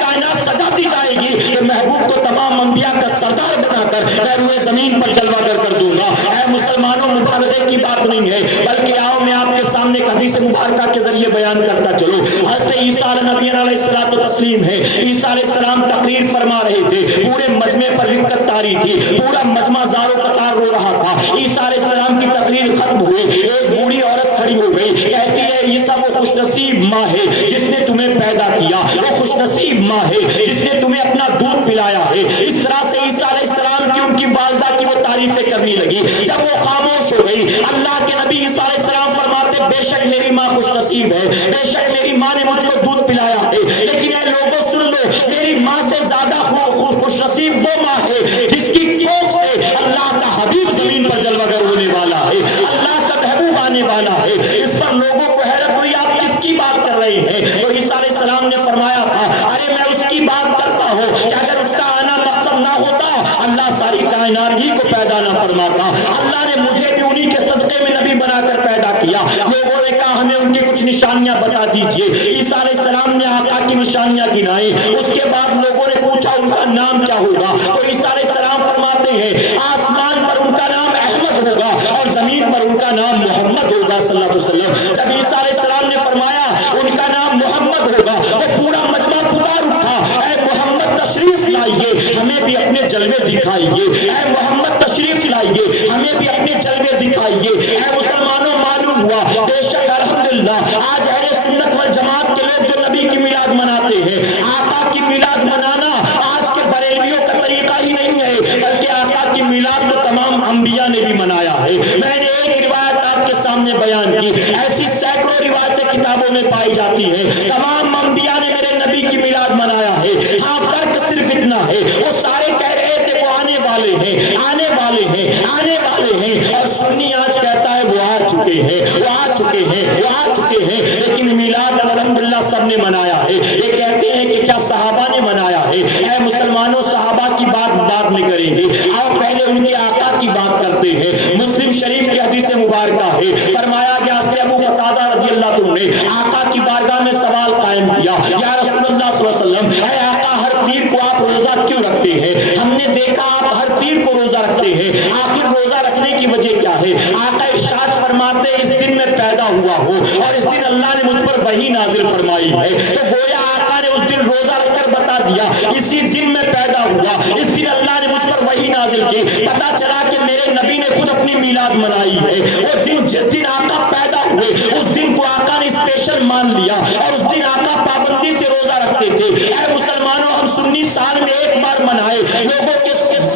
تسلیم ہے. عیسیٰ علیہ السلام تقریر فرما رہے تھے, پورے مجمع پر رکت طاری تھی, پورا مجمع زارو قطار رو رہا تھا. عیسیٰ علیہ السلام کی تقریر ختم ہوئی, ایک بوڑھی عورت کھڑی ہو گئی, کہتی ہے عیسیٰ وہ خوش نصیب ماں ہے جس نے تمہیں پیدا کیا, وہ خوش نصیب ماں ہے جس نے تمہیں اپنا دودھ پلایا ہے. اس طرح سے عیسیٰ علیہ السلام کی ان کی والدہ کی وہ تعریفیں کرنی لگی. جب وہ خاموش ہو گئی, اللہ کے نبی عیسیٰ علیہ السلام فرماتے بے شک میری ماں خوش نصیب ہے, بے شک میری ماں نے مجھ کو دودھ پلایا ہے, لیکن اے لوگوں سن لو, میری ماں سے زیادہ خوش نصیب وہ ماں ہے جس کی کوکھ سے اللہ کا حبیب زمین پر جلوہ گر ہونے والا ہے, اللہ کا محبوب آنے والا ہے. اس پر لوگوں کو حیرت ہوئی, آپ کس کی بات کر رہے ہیں؟ تو عیسیٰ علیہ السلام نے فرمایا تھا ارے میں اس کی بات کرتا ہوں کہ اگر اس کا آنا مقصد نہ ہوتا اللہ ساری کائنات ہی کو پیدا نہ فرماتا. اللہ نے مجھے بھی انہی کے صدقے میں نبی بنا کر پیدا کیا. لوگوں نے کہا ہمیں ان کی کچھ نشانیاں بتا دیجئے. عیسیٰ علیہ السلام نے آقا کی نشانیاں گنائی. اس کے بعد لوگوں نے پوچھا ان کا نام کیا ہوگا, تو عیسیٰ علیہ السلام فرماتے ہیں آسمان پر ان کا نام احمد ہوگا اور زمین پر ان کا نام محمد ہوگا صلی اللہ علیہ وسلم. جب عیسیٰ علیہ السلام نے فرمایا ان کا نام محمد ہوگا تو پورا مجمع پکار اٹھا, اے محمد تشریف لائیے, ہمیں بھی اپنے جلوے دکھائیے, اے محمد تشریف لائیے, ہمیں بھی اپنے جلوے دکھائیے. اے مسلمانوں معلوم ہوا بے شک الحمدللہ آج اہل سنت والجماعت کے لوگ جو نبی کی میلاد مناتے ہیں, آقا کی میلاد منانا آج کے بریلیوں کا طریقہ ہی نہیں ہے, بلکہ آقا کی میلاد تو تمام انبیاء نے بھی منایا ہے. میں نے ایک روایت آپ کے سامنے بیان کی, ایسی سینکڑوں روایتیں کتابوں میں پائی جاتی ہیں, تمام انبیاء نے میرے نبی کی میلاد منایا ہے. ہاں فرق صرف اتنا ہے, وہ سارے کہہ رہے تھے وہ آنے والے ہیں, آنے والے ہیں, آنے والے ہیں, اور سنی آج کہتا ہے وہ آ چکے ہیں, وہ آ چکے ہیں, وہ آ چکے ہیں. لیکن میلاد الحمدللہ سب نے منایا ہے. یہ کہتے ہیں کہ کیا صحابہ نے منایا ہے؟ اے مسلمانوں صحابہ کی بات بعد میں کریں گے, آپ پہلے ان کے آقا کی بات کرتے ہیں. مسلم شریف کی حدیث مبارکہ ہے, فرمایا گیا حضرت ابو قتادہ رضی اللہ عنہ نے آقا کی بارگاہ میں سوال قائم کیا, یا رسول اللہ صلی اللہ علیہ وسلم اے آقا ہر پیر کو آپ روزہ کیوں رکھتے ہیں؟ ہم نے دیکھا آپ ہر پیر کو روزہ رکھتے ہیں, آخر روزہ رکھنے کی وجہ کیا ہے؟ آقا ارشاد فرماتے اس دن میں پیدا ہوا ہوں اور اس دن اللہ نے مجھ پر وحی نازل فرمائی ہے. تو گویا آقا نے اس دن روزہ رکھ کر بتا دیا اسی دن میں پیدا ہوا, اس دن اللہ نے مجھ پر وحی نازل کی. پتا چلا کہ میرے نبی نے خود اپنی میلاد منائی ہے. وہ دن جس دن آقا پیدا ہوئے اس دن کو آقا نے اسپیشل مان لیا, اور اس دن آقا پابندی سے روزہ رکھتے تھے. اے مسلمانوں ہم سنی سال میں ایک بار منائے, لوگوں کے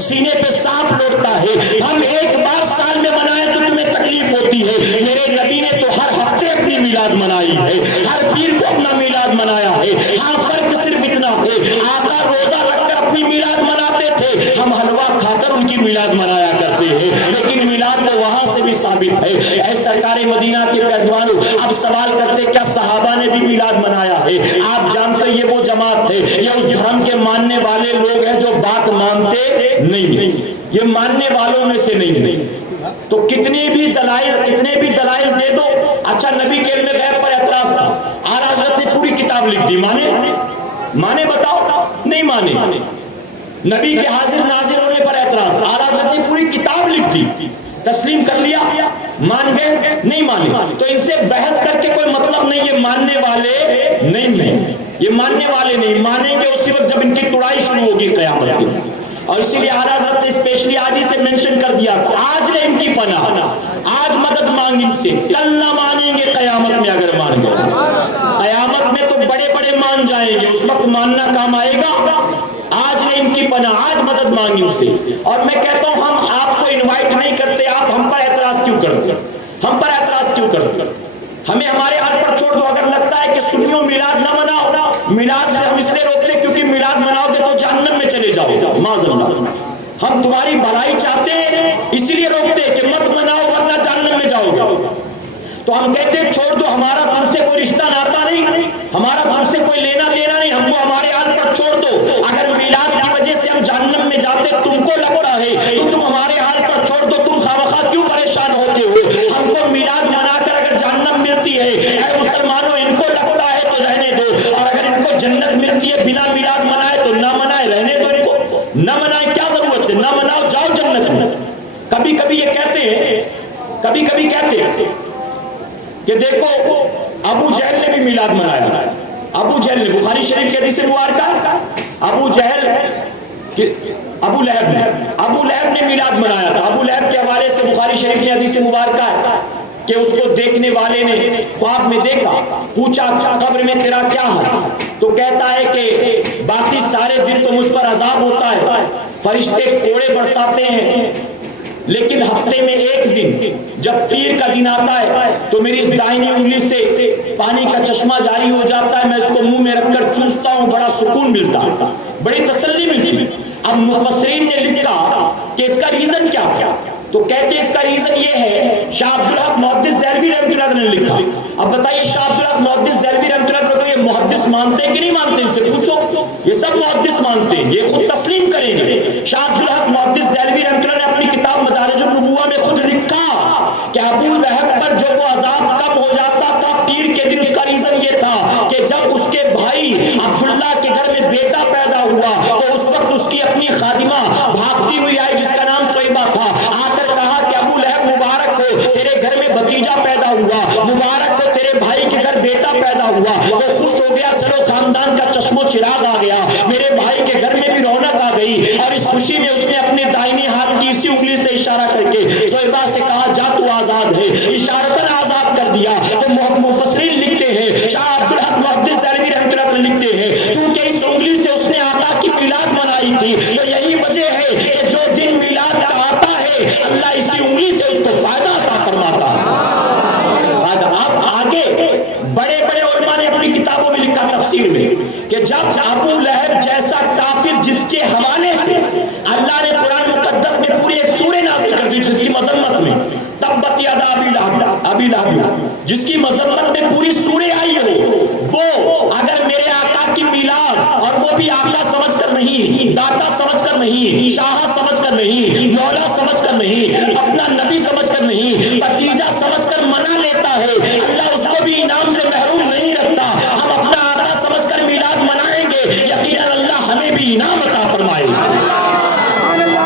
سینے پہ سانپ لوٹتا ہے, ہم ایک بار سال میں منائے تو تمہیں تکلیف ہوتی ہے. میرے نبی نے تو ہر ہفتے اپنی میلاد منائی ہے, ہر پیر کو اپنا میلاد منایا ہے. ہاں فرق صرف اتنا ہے, آقا روزہ رکھ کر اپنی میلاد مناتے تھے, ہم حلوہ کھا کر ان کی میلاد منایا کرتے ہیں. لیکن میلاد تو وہاں سے بھی ثابت ہے. اے سرکار مدینہ کے پیروانوں, اب سوال کرتے کیا صحابہ نے بھی میلاد منایا ہے؟ آپ جانتے یہ وہ جماعت ہے, یہ اس دھرم کے ماننے والے لوگ ہیں جو بات مانتے نہیں, یہ ماننے والوں میں سے نہیں. تو کتنے بھی دلائل دے دو, اچھا نبی کے علم غیب پر اعتراض تھا, اعلیٰ حضرت نے پوری کتاب لکھ دی, مانے بتاؤ, نہیں مانے. نبی کے حاضر نازل ہونے پر اعتراض, اعلیٰ حضرت نے پوری کتاب لکھ دی, تسلیم کر لیا, مان گئے, نہیں مانے. تو ان سے بحث کر کے کوئی مطلب نہیں, یہ ماننے والے نہیں ہیں, یہ ماننے والے نہیں. مانیں گے اسی وقت جب ان کی توڑائی شروع ہوگی قیامت کی. اور اسی لیے اعلیٰ حضرت نے اسپیشلی آج ہی سے مینشن کر دیا, آج لے ان کی پناہ, آج مدد مانگ ان سے, کل نہ مانیں گے قیامت میں. اگر مان گئے قیامت میں تو بڑے بڑے مان جائیں گے, اس وقت ماننا کام آئے گا. آج لے ان کی پناہ, آج مدد مانگی ان سے. اور میں کہتا ہوں ہم آپ کو انوائٹ نہیں کرتے, آپ ہم پر اعتراض کیوں کرتے, ہم پر اعتراض کیوں کرتے؟ ہمیں ہمارے حال پر چھوڑ دو. اگر لگتا ہے کہ سنیوں میلاد نہ مناؤ, میلاد سے ہم اس لیے روکتے کیونکہ میلاد مناؤ گے تو جہنم میں چلے جاؤ, معذاللہ. ہم تمہاری بھلائی چاہتے ہیں اسی لیے روکتے کہ مت مناؤ ورنہ جہنم میں جاؤ گے. تو ہم کہتے ہیں چھوڑ دو, ہمارا تم سے کوئی رشتہ ناتا نہیں, ہمارا تم سے کوئی لینا دینا نہیں, ہم کو ہمارے حال پر چھوڑ دو. اگر میلاد کی وجہ سے ہم جہنم میں جاتے تم کو لگتا ہے تو تم ہمارے حال پر چھوڑ دو, تم خواہ کیوں پریشان ہوتے ہو. ہم کو میلاد منا کر اگر جہنم ملتی ہے, اے مسلمانوں ان کو لگتا ہے تو رہنے دو, اور اگر ان کو جنت ملتی ہے بنا میلاد منائے تو نہ منائے, رہنے دو ان کو, نہ منائے, کیا ضرورت ہے, نہ مناؤ, جاؤ جنت میں. کبھی کبھی یہ کہتے ہیں, کبھی کہتے ہیں کہ دیکھو ابو جہل نے بھی میلاد منایا, ابو جہل نے، بخاری شریف کی حدیث مبارکہ، ابو لہب نے میلاد منایا تھا. ابو لہب کے حوالے سے بخاری شریف کی حدیث مبارکہ ہے کہ اس کو دیکھنے والے نے خواب میں دیکھا، پوچھا قبر میں تیرا کیا ہے؟ تو کہتا ہے کہ باقی سارے دن تو مجھ پر عذاب ہوتا ہے، فرشتے کوڑے برساتے ہیں، لیکن ہفتے میں ایک دن جب پیر کا دن آتا ہے تو میری اس دائنی انگلی سے پانی کا چشمہ جاری ہو جاتا ہے، میں اس کو منہ میں رکھ کر چوستا ہوں، بڑا سکون ملتا ہے، بڑی تسلی ملتی ہے. اب مفسرین نے لکھا کہ اس کا ریزن کیا کیا، تو کہتے اس کا ریزن یہ ہے، شاہ عبدالحق محدث دہلوی رحمۃ اللہ علیہ نے لکھا. اب بتائیے شاہ عبدالحق محدث دہلوی رحمۃ اللہ علیہ یہ محدث مانتے ہیں کہ نہیں مانتے؟ ان سے پوچھو، یہ سب محدث مانتے ہیں، یہ خود تسلیم کریں گے. شاہ عبدالحق محدث دہلوی رحمۃ اللہ نے اپنی کتاب مدارج النبوہ میں خود لکھا کہ ابو لہب پر جو وہ عذاب کب ہو جاتا تھا پیر کے دن، اس کا ریزن یہ تھا کہ جب اس کے بھائی عبداللہ کے گھر میں بیٹا پیدا ہوا تو اس وقت اس کی اپنی خادمہ بھاگتی ہوئی آئی جس کا نام سویبہ تھا، آ کر کہا کہ ابو لہب مبارک ہو، تیرے گھر میں بھتیجا پیدا ہوا، مبارک ہو تیرے بھائی کے گھر بیٹا پیدا ہوا. وہ خوش ہو گیا، چلو خاندان کا چشم و چراغ آ گیا، میرے بھائی کے گھر میں بھی رونق آ گئی. اور اس خوشی میں اس نے اپنے دائنی ہاتھ کی اسی انگلی سے اشارہ کر کے سویبہ سے کہا جا تو آزاد ہے، اشارتاً آزاد کر دیا. تو مفسرین لکھتے ہیں، شاہ عبدالحق محدث دہلوی رحمۃ اللہ علیہ لکھتے ہیں، چونکہ اس انگلی سے اس نے آقا کی میلاد منائی تھی، تو یہی وجہ ہے کہ جو دن میلاد کا آتا ہے اللہ اسی انگلی سے اس کو فائدہ عطا فرماتا ہے. اب آگے بڑے بڑے علماء نے اپنی کتابوں میں لکھا تفسیر میں کہ جب ابو لہب جیسا کافر جس کے حوالے سے اللہ نے قرآن مقدس میں پوری ایک سورہ نازل کر دی جس کی مذمت میں تبت یدا ابی لہب، جس کی مذمت میں پوری سورہ آئی ہو، وہ اگر میرے آقا کی میلاد، اور وہ بھی آقا سمجھ کر نہیں، داتا سمجھ کر نہیں، شاہ سمجھ کر نہیں، مولا سمجھ کر نہیں، اپنا نبی سمجھ کر نہیں، بھتیجا سمجھ کر منا لیتا ہے، اللہ اس کو بھی انعام سے محروم نہیں رکھتا. ہم اپنا آقا سمجھ کر میلاد منائیں گے، یقیناً اللہ ہمیں بھی انعام عطا فرمائے.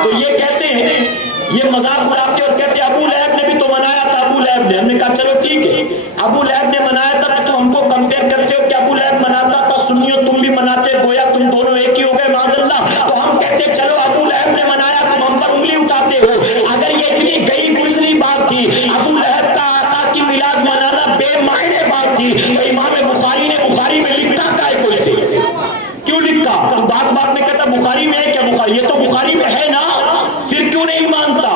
تو یہ کہتے ہیں، یہ مذاق اڑاتے اور کہتے ہیں ابو لہب نے بھی تو منایا تھا. ابو لہب نے، ہم نے کہا چلو ٹھیک ہے، ابو لہب نے منایا تھا تو ہم کو کمپیئر کرتے ہو کہ ابو لہب مناتا تھا، سنیو تم بھی مناتے، گویا تم دونوں ایک ہی ہو گئے معاذ اللہ. تو ہم کہتے چلو ابو لہب نے منایا، تم ہم پر انگلی اٹھاتے ہو. اگر یہ اتنی گئی گزری بات تھی، ابو لہب کا آقا کی میلاد منانا بے معنی بات تھی، تو امام بخاری نے بخاری میں لکھا کا ہے کوئی سے کیوں لکھا؟ تو بات میں کہتا بخاری میں ہے کیا؟ بخاری یہ تو بخاری میں ہے نا، پھر کیوں نہیں مانتا؟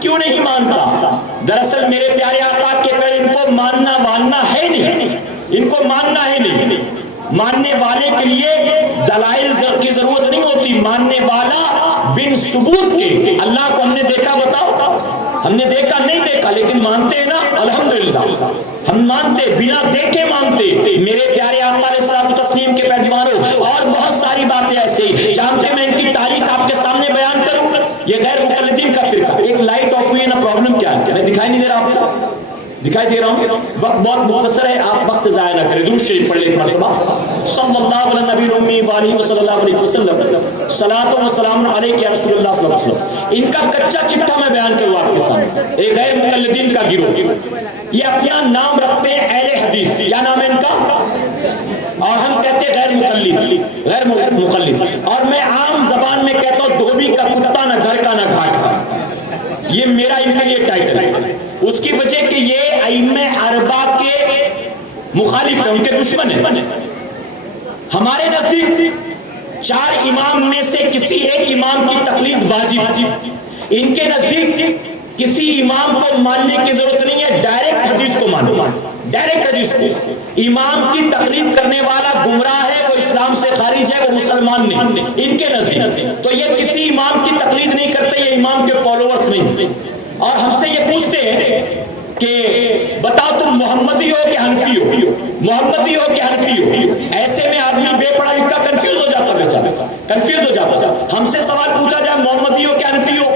کیوں نہیں مانتا؟ دراصل میرے پیارے آقا کے پہ ان کو ماننا ہے نہیں، ان کو ماننا ہے نہیں. ماننے والے کے لیے دلائل کی ضرورت نہیں ہوتی، ماننے والا بن ثبوت کے. اللہ کو ہم نے دیکھا، بتاؤ ہم نے دیکھا نہیں دیکھا، لیکن مانتے ہیں نا الحمدللہ، ہم مانتے، بنا دیکھے مانتے. میرے پیارے آقا علیہ الصلوۃ والتسلیم کے پیروکاروں، اور بہت ساری باتیں ایسے جانتے، میں ان کی تاریخ آپ کے سامنے بیان کروں. یہ غیر مقلدین کا فرقہ، ایک لائٹ آف ہوئی ہے نا، پرابلم کیا ہے؟ میں دکھائی نہیں دے رہا آپ کو؟ دکھائی دے رہا ہوں؟ وقت بہت مختصر ہے، آپ وقت ضائع نہ کریں. درود شریف پڑھ لیں ایک مرتبہ، صلی اللہ علی نبی الامی وآلہ صلی اللہ علیہ وسلم، صلاۃ و سلام علیک یا رسول اللہ صلی اللہ علیہ وسلم. ان کا کچا چٹا میں بیان کروں آپ کے سامنے. ایک غیر مقلدین کا گروہ، یہ اپنا نام رکھتے ہیں اہل حدیث. کیا نام ہے ان کا؟ اور ہم کہتے ہیں غیر مقلد. اور میں عام زبان میں کہتا ہوں دھوبی کا کتا، نہ گھر کا نہ گھاٹ کا. یہ میرا ان کے لیے ٹائٹل ہے. اس کی وجہ کہ یہ ائمہ اربعہ کے مخالف ہیں، ان کے دشمن ہیں. ہمارے نزدیک 4 امام میں سے کسی ایک امام کی تقلید واجب. ان کے نزدیک کسی امام کو ماننے کی ضرورت نہیں ہے، ڈائریکٹ حدیث کو مانو، ڈائریکٹ حدیث کو. امام کی تقلید کرنے والا گمراہ ہے، وہ اسلام سے خارج ہے، وہ مسلمان نہیں ان کے نزدیک. تو یہ کسی امام کی تقلید نہیں کرتے، یہ امام کے فالوورز نہیں. اور ہم سے یہ پوچھتے ہیں کہ بتاؤ تم محمدی ہو کہ حنفی ہو، محمدی ہو کہ حنفی ہو. ایسے میں آدمی بے پڑھا لکھا کنفیوز ہو جاتا، بیچارہ کنفیوز ہو جاتا. ہم سے سوال پوچھا جائے محمدی ہو کہ حنفی ہو،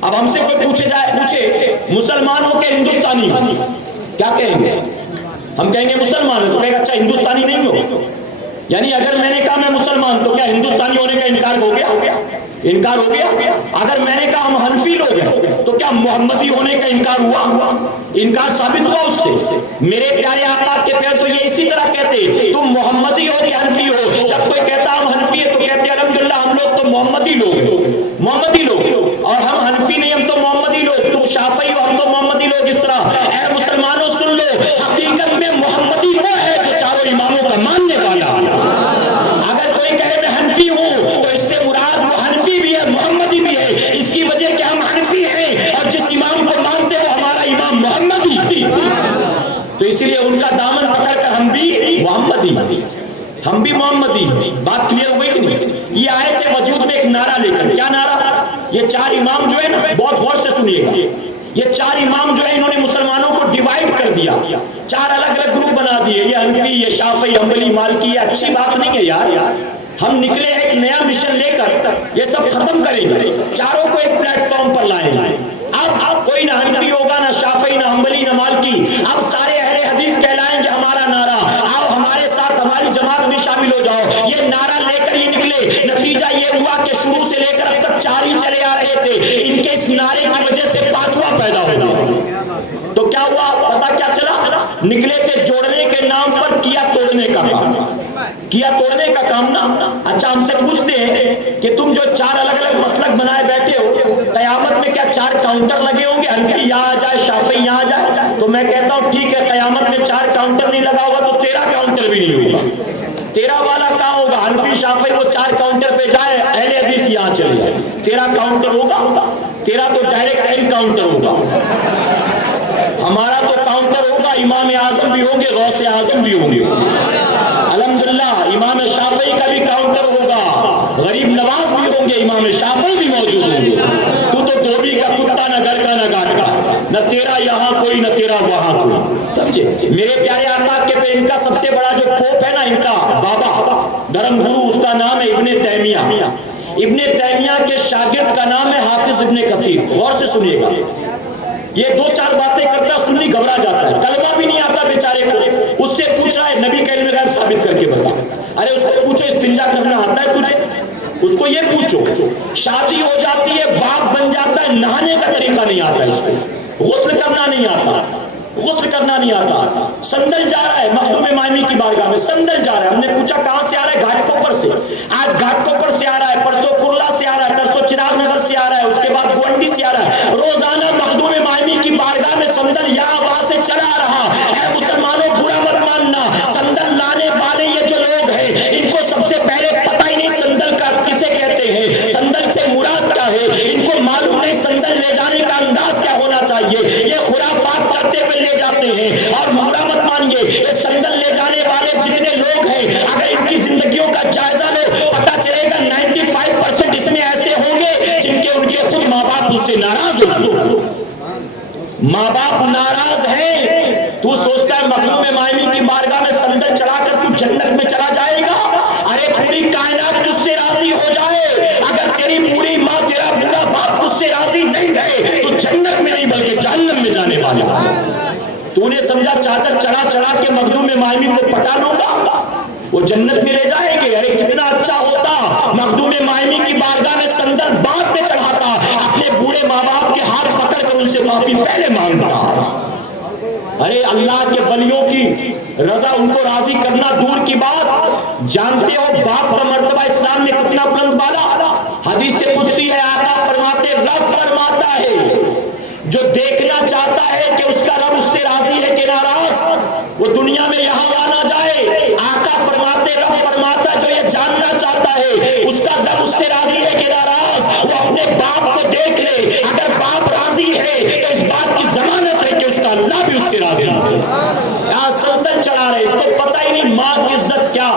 اب ہم سے کوئی پوچھے مسلمان ہو کہ ہندوستانی ہو، کیا کہیں گے؟ ہم کہیں گے مسلمان ہو، تو کہے گا اچھا ہندوستانی نہیں ہو. یعنی اگر میں نے کہا میں مسلمان تو کیا ہندوستانی ہونے کا انکار ہو گیا؟ انکار ہو گیا؟ اگر میں نے کہا ہم حنفی لوگ ہیں تو کیا محمدی ہونے کا انکار ہوا؟ انکار ثابت ہوا اس سے؟ میرے پیارے آقا کے پیر تو یہ اسی طرح کہتے تم محمدی ہو کہ حنفی ہو؟ جب کوئی کہتا ہم حنفی ہے تو کہتے الحمدللہ ہم لوگ تو محمدی لوگ ہیں، محمدی لوگ، اور ہم حنفی نہیں ہم تو محمدی لوگ، تم شافعی ہو ہم تو محمدی لوگ۔ اس طرح اے مسلمانوں سن لو، حقیقت میں محمدی وہ ہے جو چاروں اماموں کا ماننے والا ہے۔ اگر کوئی کہے میں حنفی ہوں تو اس سے مراد وہ حنفی بھی ہے محمدی بھی ہے، اس کی وجہ کہ ہم حنفی ہیں اور جس امام کو مانتے وہ ہمارا امام محمدی، تو اسی لیے ان کا دامن پکڑ کر ہم بھی محمدی، ہم بھی محمدی۔ بات کلیئر ہوئی کہ نہیں؟ یہ آئے تھے وجود میں ایک نعرہ لے کر، کیا نعرہ؟ یہ چار امام جو ہے نا، بہت غور سے سنیے گا، یہ چار امام جو ہے انہوں نے مسلمانوں کو ڈیوائیڈ کر دیا، چار الگ الگ گروپ بنا دیے، یہ حنفی، یہ شافعی، حنبلی، مالکی۔ یہ اچھی بات نہیں ہے یار، ہم نکلے ایک نیا مشن لے کر یہ سب ختم کریں گے، چاروں کو ایک پلیٹ فارم پر لائیں گے۔ اب کوئی نہ حنفی ہوگا، نہ شافعی، نہ حنبلی، نہ مالکی، اب سارے اہل حدیث کہلائیں گے ہمارا نعرہ، آؤ ہمارے ساتھ ہماری جماعت میں شامل ہو جاؤ۔ یہ نعرہ لے کر یہ نکلے، نتیجہ یہ ہوا کہ شروع سے لے کر اب تک چار ہی چلے آ رہے تھے، ان کے اس نعرے کی وجہ سے پانچواں پیدا ہو گیا۔ تو کیا ہوا پتا کیا چلا؟ نکلے تھے جوڑنے کے نام پر کیا توڑنے کا کام، کیا توڑنے کا کام نا۔ اچھا ہم سے پوچھتے ہیں کہ تم جو چار الگ الگ مسلک بنائے بیٹھے ہو، قیامت میں کیا چار کاؤنٹر لگے ہوں گے؟ حنفی یہاں آ جائے، شافعی یہاں آ جائے، تو میں کہتا ہوں ٹھیک ہے، قیامت میں چار کاؤنٹر نہیں لگا ہوگا تو تیرا کاؤنٹر بھی نہیں ہوگا۔ تیرا والا کہاں ہوگا؟ حنفی شافعی وہ چار کاؤنٹر پہ جائے، اہل حدیث یہاں چلے جائے، تیرا کاؤنٹر ہوگا؟ تیرا تو ڈائریکٹ انکاؤنٹر ہوگا۔ ہمارا تو کاؤنٹر ہوگا، امام اعظم بھی ہوں گے، غوث اعظم بھی ہوں گے، الحمدللہ۔ امام شافعی کا بھی کاؤنٹر ہوگا، غریب نواز بھی ہوں گے، امام شافعی بھی موجود ہوں گے۔ تو دھوبی کا کتا، نہ گھر کا نہ گھاٹ کا، نہ تیرا یہاں کوئی نہ تیرا وہاں کوئی، سمجھے؟ میرے پیارے آقا کے پہ ان کا سب سے بڑا جو پوپ ہے نا، ان کا بابا دھرم گرو، اس کا نام ہے ابن تیمیہ۔ ابن تیمیہ کے شاگرد کا نام ہے حافظ ابن کثیر۔ غور سے سنیے گا، یہ دو چار باتیں کرتا ہے، سنی گھبرا جاتا ہے، کلمہ بھی نہیں آتا بیچارے کو، اس سے پوچھ رہا ہے نبی کا علم غیب ثابت کر کے بتا۔ ارے اس کو پوچھو استنجا کرنا آتا ہے تجھے؟ اس کو یہ پوچھو۔ شادی ہو جاتی ہے، باپ بن جاتا ہے، نہانے کا طریقہ نہیں آتا اس کو، غسل کرنا نہیں آتا، غسل کرنا نہیں آتا۔ سندل جا رہا ہے مخدوم مائمی کی بارگاہ میں، سندل جا رہا ہے، ہم نے پوچھا کہاں سے آ رہا ہے؟ گھاٹ کوپر سے۔ آج گھاٹ کوپر سے آ رہا ہے، پرسوں کرلا سے آ رہا ہے، ترسوں چراغ نگر سے آ رہا ہے، اس کے بعد گوانڈی سے آ رہا ہے۔ روزانہ مخدوم مائمی کی بارگاہ میں سندل یہاں وہاں سے چلا رہا۔ اے مسلمانوں برا مت ماننا، سندل لانے والے یہ جو لوگ ہیں ان کو سب سے پہلے پتہ ہی نہیں سندل کا کسے کہتے ہیں، سندل سے مراد کیا ہے، ان کو معلوم نہیں سندل لے جانے کا انداز کیا ہونا چاہیے۔ یہ خرافات کرتے ہوئے لے جاتے ہیں، اور برا مت مانیے، یہ سندل لے جانے والے جتنے لوگ ہیں اگر ان کی زندگیوں کا جائزہ لو پتہ چلے گا 95% اس میں ایسے ہوں گے جن کے ان کے خود ماں باپ ان سے ناراض ہو، ماں باپ ناراض ہیں۔ تو سوچتا ہے مخلوق مائمی کی بارگاہ میں سندل چڑھا کر تو جنت میں چلا جائے گا؟ ارے پوری کائنات تجھ سے راضی ہو جائے، اگر تیری پوری ماں تیرا پورا باپ تجھ سے راضی نہیں رہے تو جنت میں نہیں بلکہ جہنم میں جانے والا۔ تو نے سمجھا چادر چڑھا کے مخدوم مائمی کو پٹا لوں گا وہ جنت میں لے جائیں گے؟ ارے کتنا اچھا ہوتا مخدوم مائمی کی بارگاہ میں سندل بعد میں چڑھاتا، اپنے بوڑھے ماں باپ کے ہاتھ پکڑ کر ان سے معافی پہلے مانگتا۔ ارے اللہ کے ولیوں کی رضا، ان کو راضی کرنا دور کی بات، جانتے ہو باپ کا مرتبہ اسلام میں کتنا بلند بالا؟ حدیث قدسی ہے، آقا فرماتے رب فرماتا ہے جو دیکھنا چاہتا ہے کہ اس کا رب اس سے راضی ہے کہ ناراض، وہ دنیا میں یہاں آنا جائے۔ آقا فرماتے رب فرماتا جو یہ جاننا چاہتا ہے اس کا رب اس سے راضی ہے کہ ناراض، وہ اپنے باپ کو دیکھ لے، اگر باپ راضی ہے تو اس بات کی ضمانت ہے کہ اس کا اللہ بھی اس سے راضی ہے۔ یہاں سندل چڑھا رہے، اس کو پتہ ہی نہیں ماں کی عزت کیا،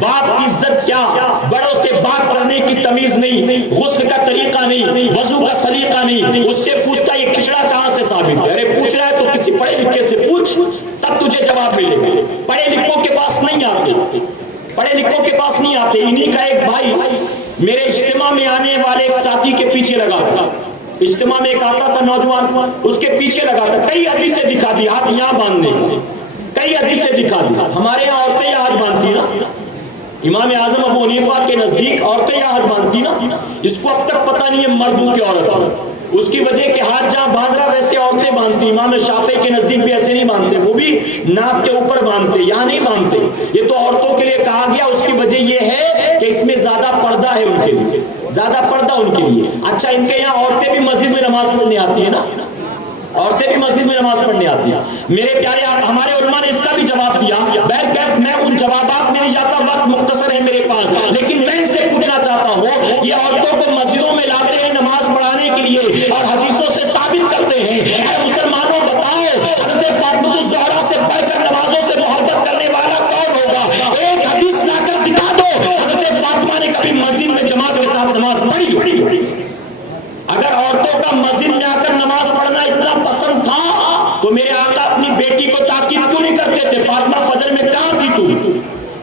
باپ کی عزت کیا، بڑوں سے بات کرنے کی تمیز نہیں، غسل کا طریقہ نہیں، وضو کا سلیقہ نہیں۔ اس سے پوچھتا یہ کھچڑا کہاں سے ثابت ہے؟ ارے پوچھ رہا ہے تو کسی پڑھے لکھے سے پوچھ، تب تجھے جواب ملے گا۔ پڑھے لکھوں کے پاس نہیں آتے، پڑھے لکھوں کے پاس نہیں آتے۔ انہی کا ایک بھائی میرے اجتماع میں آنے والے ایک ساتھی کے پیچھے لگا تھا، اجتماع میں ایک آتا تھا نوجوان، اس کے پیچھے لگا تھا، کئی حدیثیں دکھا دی، ہاتھ یہاں باندھنے، کئی حدیثیں دکھا دی۔ ہمارے یہاں عورتیں یہ ہاتھ باندھتی نا، امام اعظم ابو حنیفہ کے نزدیک عورتیں یہاں حد باندھتی نا، اس کو اب تک پتہ نہیں ہے مرد کی عورت، اس کی وجہ کہ ہاتھ جہاں باندھ رہا ویسے عورتیں باندھتی. امام شافعی کے نزدیک بھی ایسے نہیں باندھتے، وہ بھی ناک کے اوپر باندھتے، یہاں نہیں باندھتے. یہ تو عورتوں کے لیے کہا گیا، اس کی وجہ یہ ہے کہ اس میں زیادہ پردہ ہے ان کے لیے، زیادہ پردہ ان کے لیے. اچھا ان کے یہاں عورتیں بھی مسجد میں نماز پڑھنے آتی ہیں نا، عورتیں بھی مسجد میں نماز پڑھنے آتی ہیں. میرے پیارے ہمارے علماء نے اس کا بھی جواب دیا. بہرکیف میں ان جوابات میں نہیں جاتا، وقت مختصر ہے میرے پاس، لیکن میں ان سے پوچھنا چاہتا ہوں، یہ عورتوں کو مسجدوں میں لاتے ہیں نماز پڑھانے کے لیے اور حدیثوں سے ثابت کرتے ہیں. اے مسلمانوں بتاؤ، حضرت فاطمہ الزہرا سے بڑھ کر نمازوں سے محبت کرنے والا کون ہوگا؟ ایک حدیث لا کر دکھا دو حضرت فاطمہ نے کبھی مسجد میں جماعت کے ساتھ نماز پڑھی. اگر عورتوں کا مسجد میں آ کر نماز پڑھنا اتنا پسند تھا تو میرے آقا اپنی بیٹی کو تاکید کیوں نہیں کرتے تھے؟ فاطمہ فجر میں کہاں تھی تو؟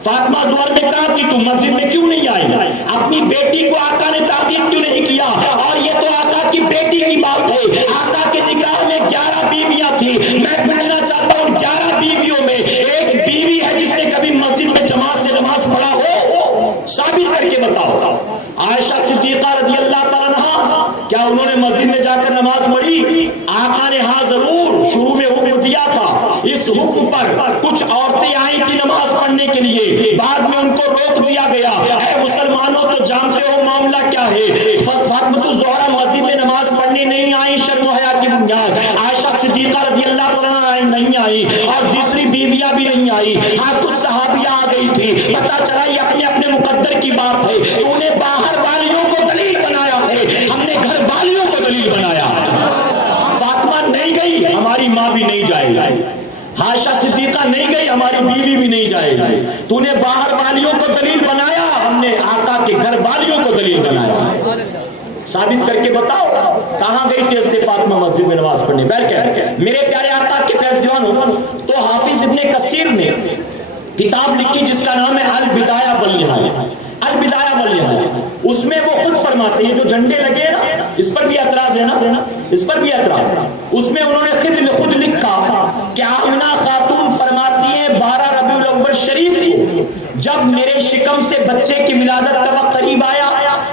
فاطمہ ظہر میں کہاں تھی تو؟ مسجد میں کیوں نہیں آئی؟ اپنی بیٹی کو آقا نے تاکید کیوں نہیں کیا؟ اور یہ تو آقا کی بیٹی کی بات ہے. آقا کے نکاح میں 11 بیویاں تھی. میں پوچھنا چاہتا ہوں 11 بیویوں میں ایک بیوی ہے جس نے کبھی مسجد میں جماعت سے نماز پڑھا ہو؟ ثابت کر کے بتاؤ. عائشہ صدیقہ رضی اللہ تعالیٰ عنہا، کیا انہوں نے مسجد میں جا کر نماز پڑھی؟ آقا نے ہاں ضرور شروع میں حکم دیا تھا. اس حکم پر کچھ عورتیں آئی تھی نماز پڑھنے کے لیے، بعد میں ان کو روک دیا گیا. اے مسلمانوں تو جانتے ہو معاملہ کیا ہے. فاطمہ الزہرا مسجد میں نماز پڑھنے نہیں آئی شرم و حیا کی بنیاد. عائشہ صدیقہ رضی اللہ تعالیٰ نہیں آئی اور دوسری بیویاں بھی نہیں آئی. ہاں کچھ صحابیہ آ گئی تھی. پتہ چلا یہ اپنے اپنے مقدر کی بات ہے. تو انہیں باہر والیوں کو دلیل بنایا ہے، ہم نے گھر والیوں کو دلیل بنایا ہے. فاطمہ نہیں گئی، ہماری ماں بھی نہیں جائے گی. عائشہ صدیقہ نہیں گئی، ہماری بیوی بھی نہیں جائے گی. تو نے باہر والیوں کو دلیل بنایا، ہم نے آقا کے گھر والیوں کو دلیل بنایا. ثابت کر کے بتاؤ کہاں گئی تھی حضرت فاطمہ مسجد میں نماز پڑھنے؟ میرے پیارے آقا کے پیارے دیوانوں، تو حافظ ابن کثیر نے کتاب لکھی جس کا نام ہے البدایہ والنہایہ. البدایہ والنہایہ، اس میں وہ خود فرماتے ہیں جو جھنڈے لگے نا، اس پر بھی اعتراض ہے نا، اس پر بھی اعتراض ہے. اس میں انہوں نے خود لکھا کہ آمنہ خاتون فرماتی ہیں 12 ربیع الاول شریف کو جب میرے شکم سے بچے کی ولادت کا وقت قریب آیا،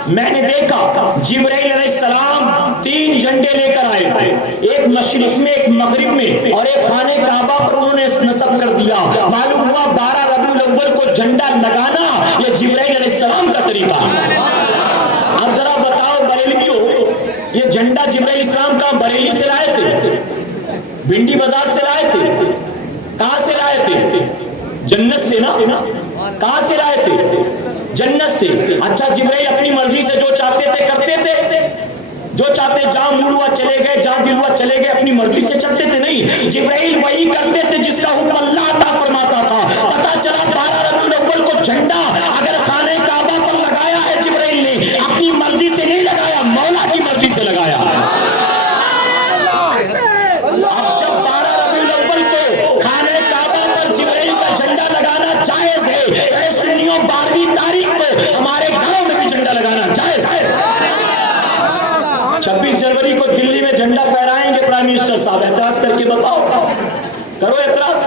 میں نے دیکھا جبرائیل علیہ السلام 3 جھنڈے لے کر آئے تھے، ایک مشرق میں، ایک مغرب میں، اور ایک خانہ کعبہ پر انہوں نے نصب کر دیا. معلوم ہوا 12 ربیع الاول کو جھنڈا لگانا یہ جبرائیل علیہ السلام کا طریقہ ہے. اب ذرا بتاؤ بریلویوں، یہ جھنڈا جبرائیل السلام کہاں بریلی سے لائے تھے؟ بھنڈی بازار سے لائے تھے؟ کہاں سے لائے تھے؟ جنت سے نا. کہاں سے لائے تھے؟ جنت سے. اچھا جبرائیل اپنی مرضی سے جو چاہتے تھے کرتے تھے؟ جو چاہتے جہاں موڈ ہوا چلے گئے، جہاں دل ہوا چلے گئے، اپنی مرضی سے چلتے تھے؟ نہیں، جبرائیل وہی کرتے تھے جس کا حکم اللہ عطا فرماتا تھا. پتہ چلا 12 ربیع الاول کو جھنڈا اگر خانہ کعبہ پر لگایا ہے جبرائیل نے، اپنی مرضی سے نہیں لگایا، مولا کی مرضی سے لگایا. اب جب 12 ربیع الاول کو خانہ کعبہ پر جبرائیل کا جھنڈا لگانا جائز ہے، اے سنیوں 12ویں تاریخ کو ہمارے گھروں میں بھی جھنڈا لگانا جائز ہے. 26 جنوری کو دلی میں جھنڈا پھہرائیں گے پرائم منسٹر صاحب، اعتراض کر کے بتاؤ. کرو اعتراض.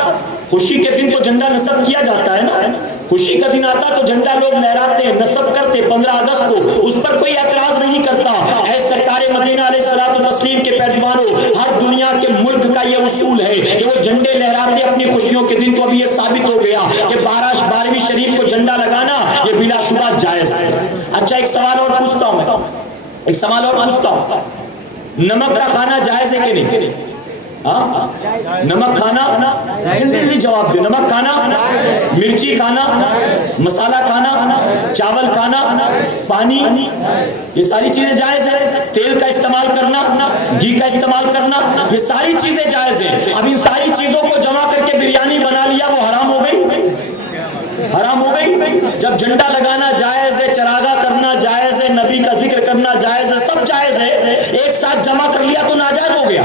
خوشی کے دن تو جھنڈا نصب کیا جاتا ہے نا، خوشی کا دن آتا تو جھنڈا لوگ لہراتے ہیں، نصب کرتے 15 اگست کو، اس پر کوئی اعتراض نہیں کرتا. اے سرکار مدینہ علیہ الصلوۃ والتسلیم کے پیروانوں، ہر دنیا کے ملک کا یہ اصول ہے کہ وہ جھنڈے لہراتے اپنی خوشیوں کے دن. تو اب یہ ثابت ہو گیا کہ 12ویں شریف کو جھنڈا لگانا یہ بلا شبہ جائز ہے. اچھا ایک سوال اور پوچھتا ہوں نمک کا کھانا جائز ہے کہ نہیں؟ نمک کھانا، جلدی جواب دے. نمک کھانا، مرچی کھانا، مسالہ کھانا، چاول کھانا، پانی، یہ ساری چیزیں جائز ہے. تیل کا استعمال کرنا، گھی کا استعمال کرنا، یہ ساری چیزیں جائز ہیں. اب ان ساری چیزوں کو جمع کر کے بریانی بنا لیا، وہ حرام ہو گئی؟ حرام ہو گئی. جب جھنڈا لگانا جائز ہے، چراغا کرنا جائز ہے، نبی کا ذکر کرنا جائز ہے، سب جائز ہے، ایک ساتھ جمع کر لیا تو ناجائز ہو گیا،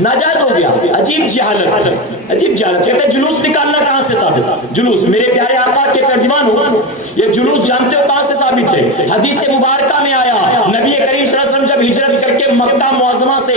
ناجائز ہو گیا. عجیب جہالت، عجیب جہالت. کہتے ہیں جلوس نکالنا کہاں سے ثابت ہے؟ جلوس، میرے پیارے آقا کے پیروان ہو، یہ جلوس جانتے ہو کہاں سے ثابت ہے؟ حدیث مبارکہ میں آیا نبی کریم صلی اللہ علیہ وسلم جب ہجرت کر کے مکہ معظمہ سے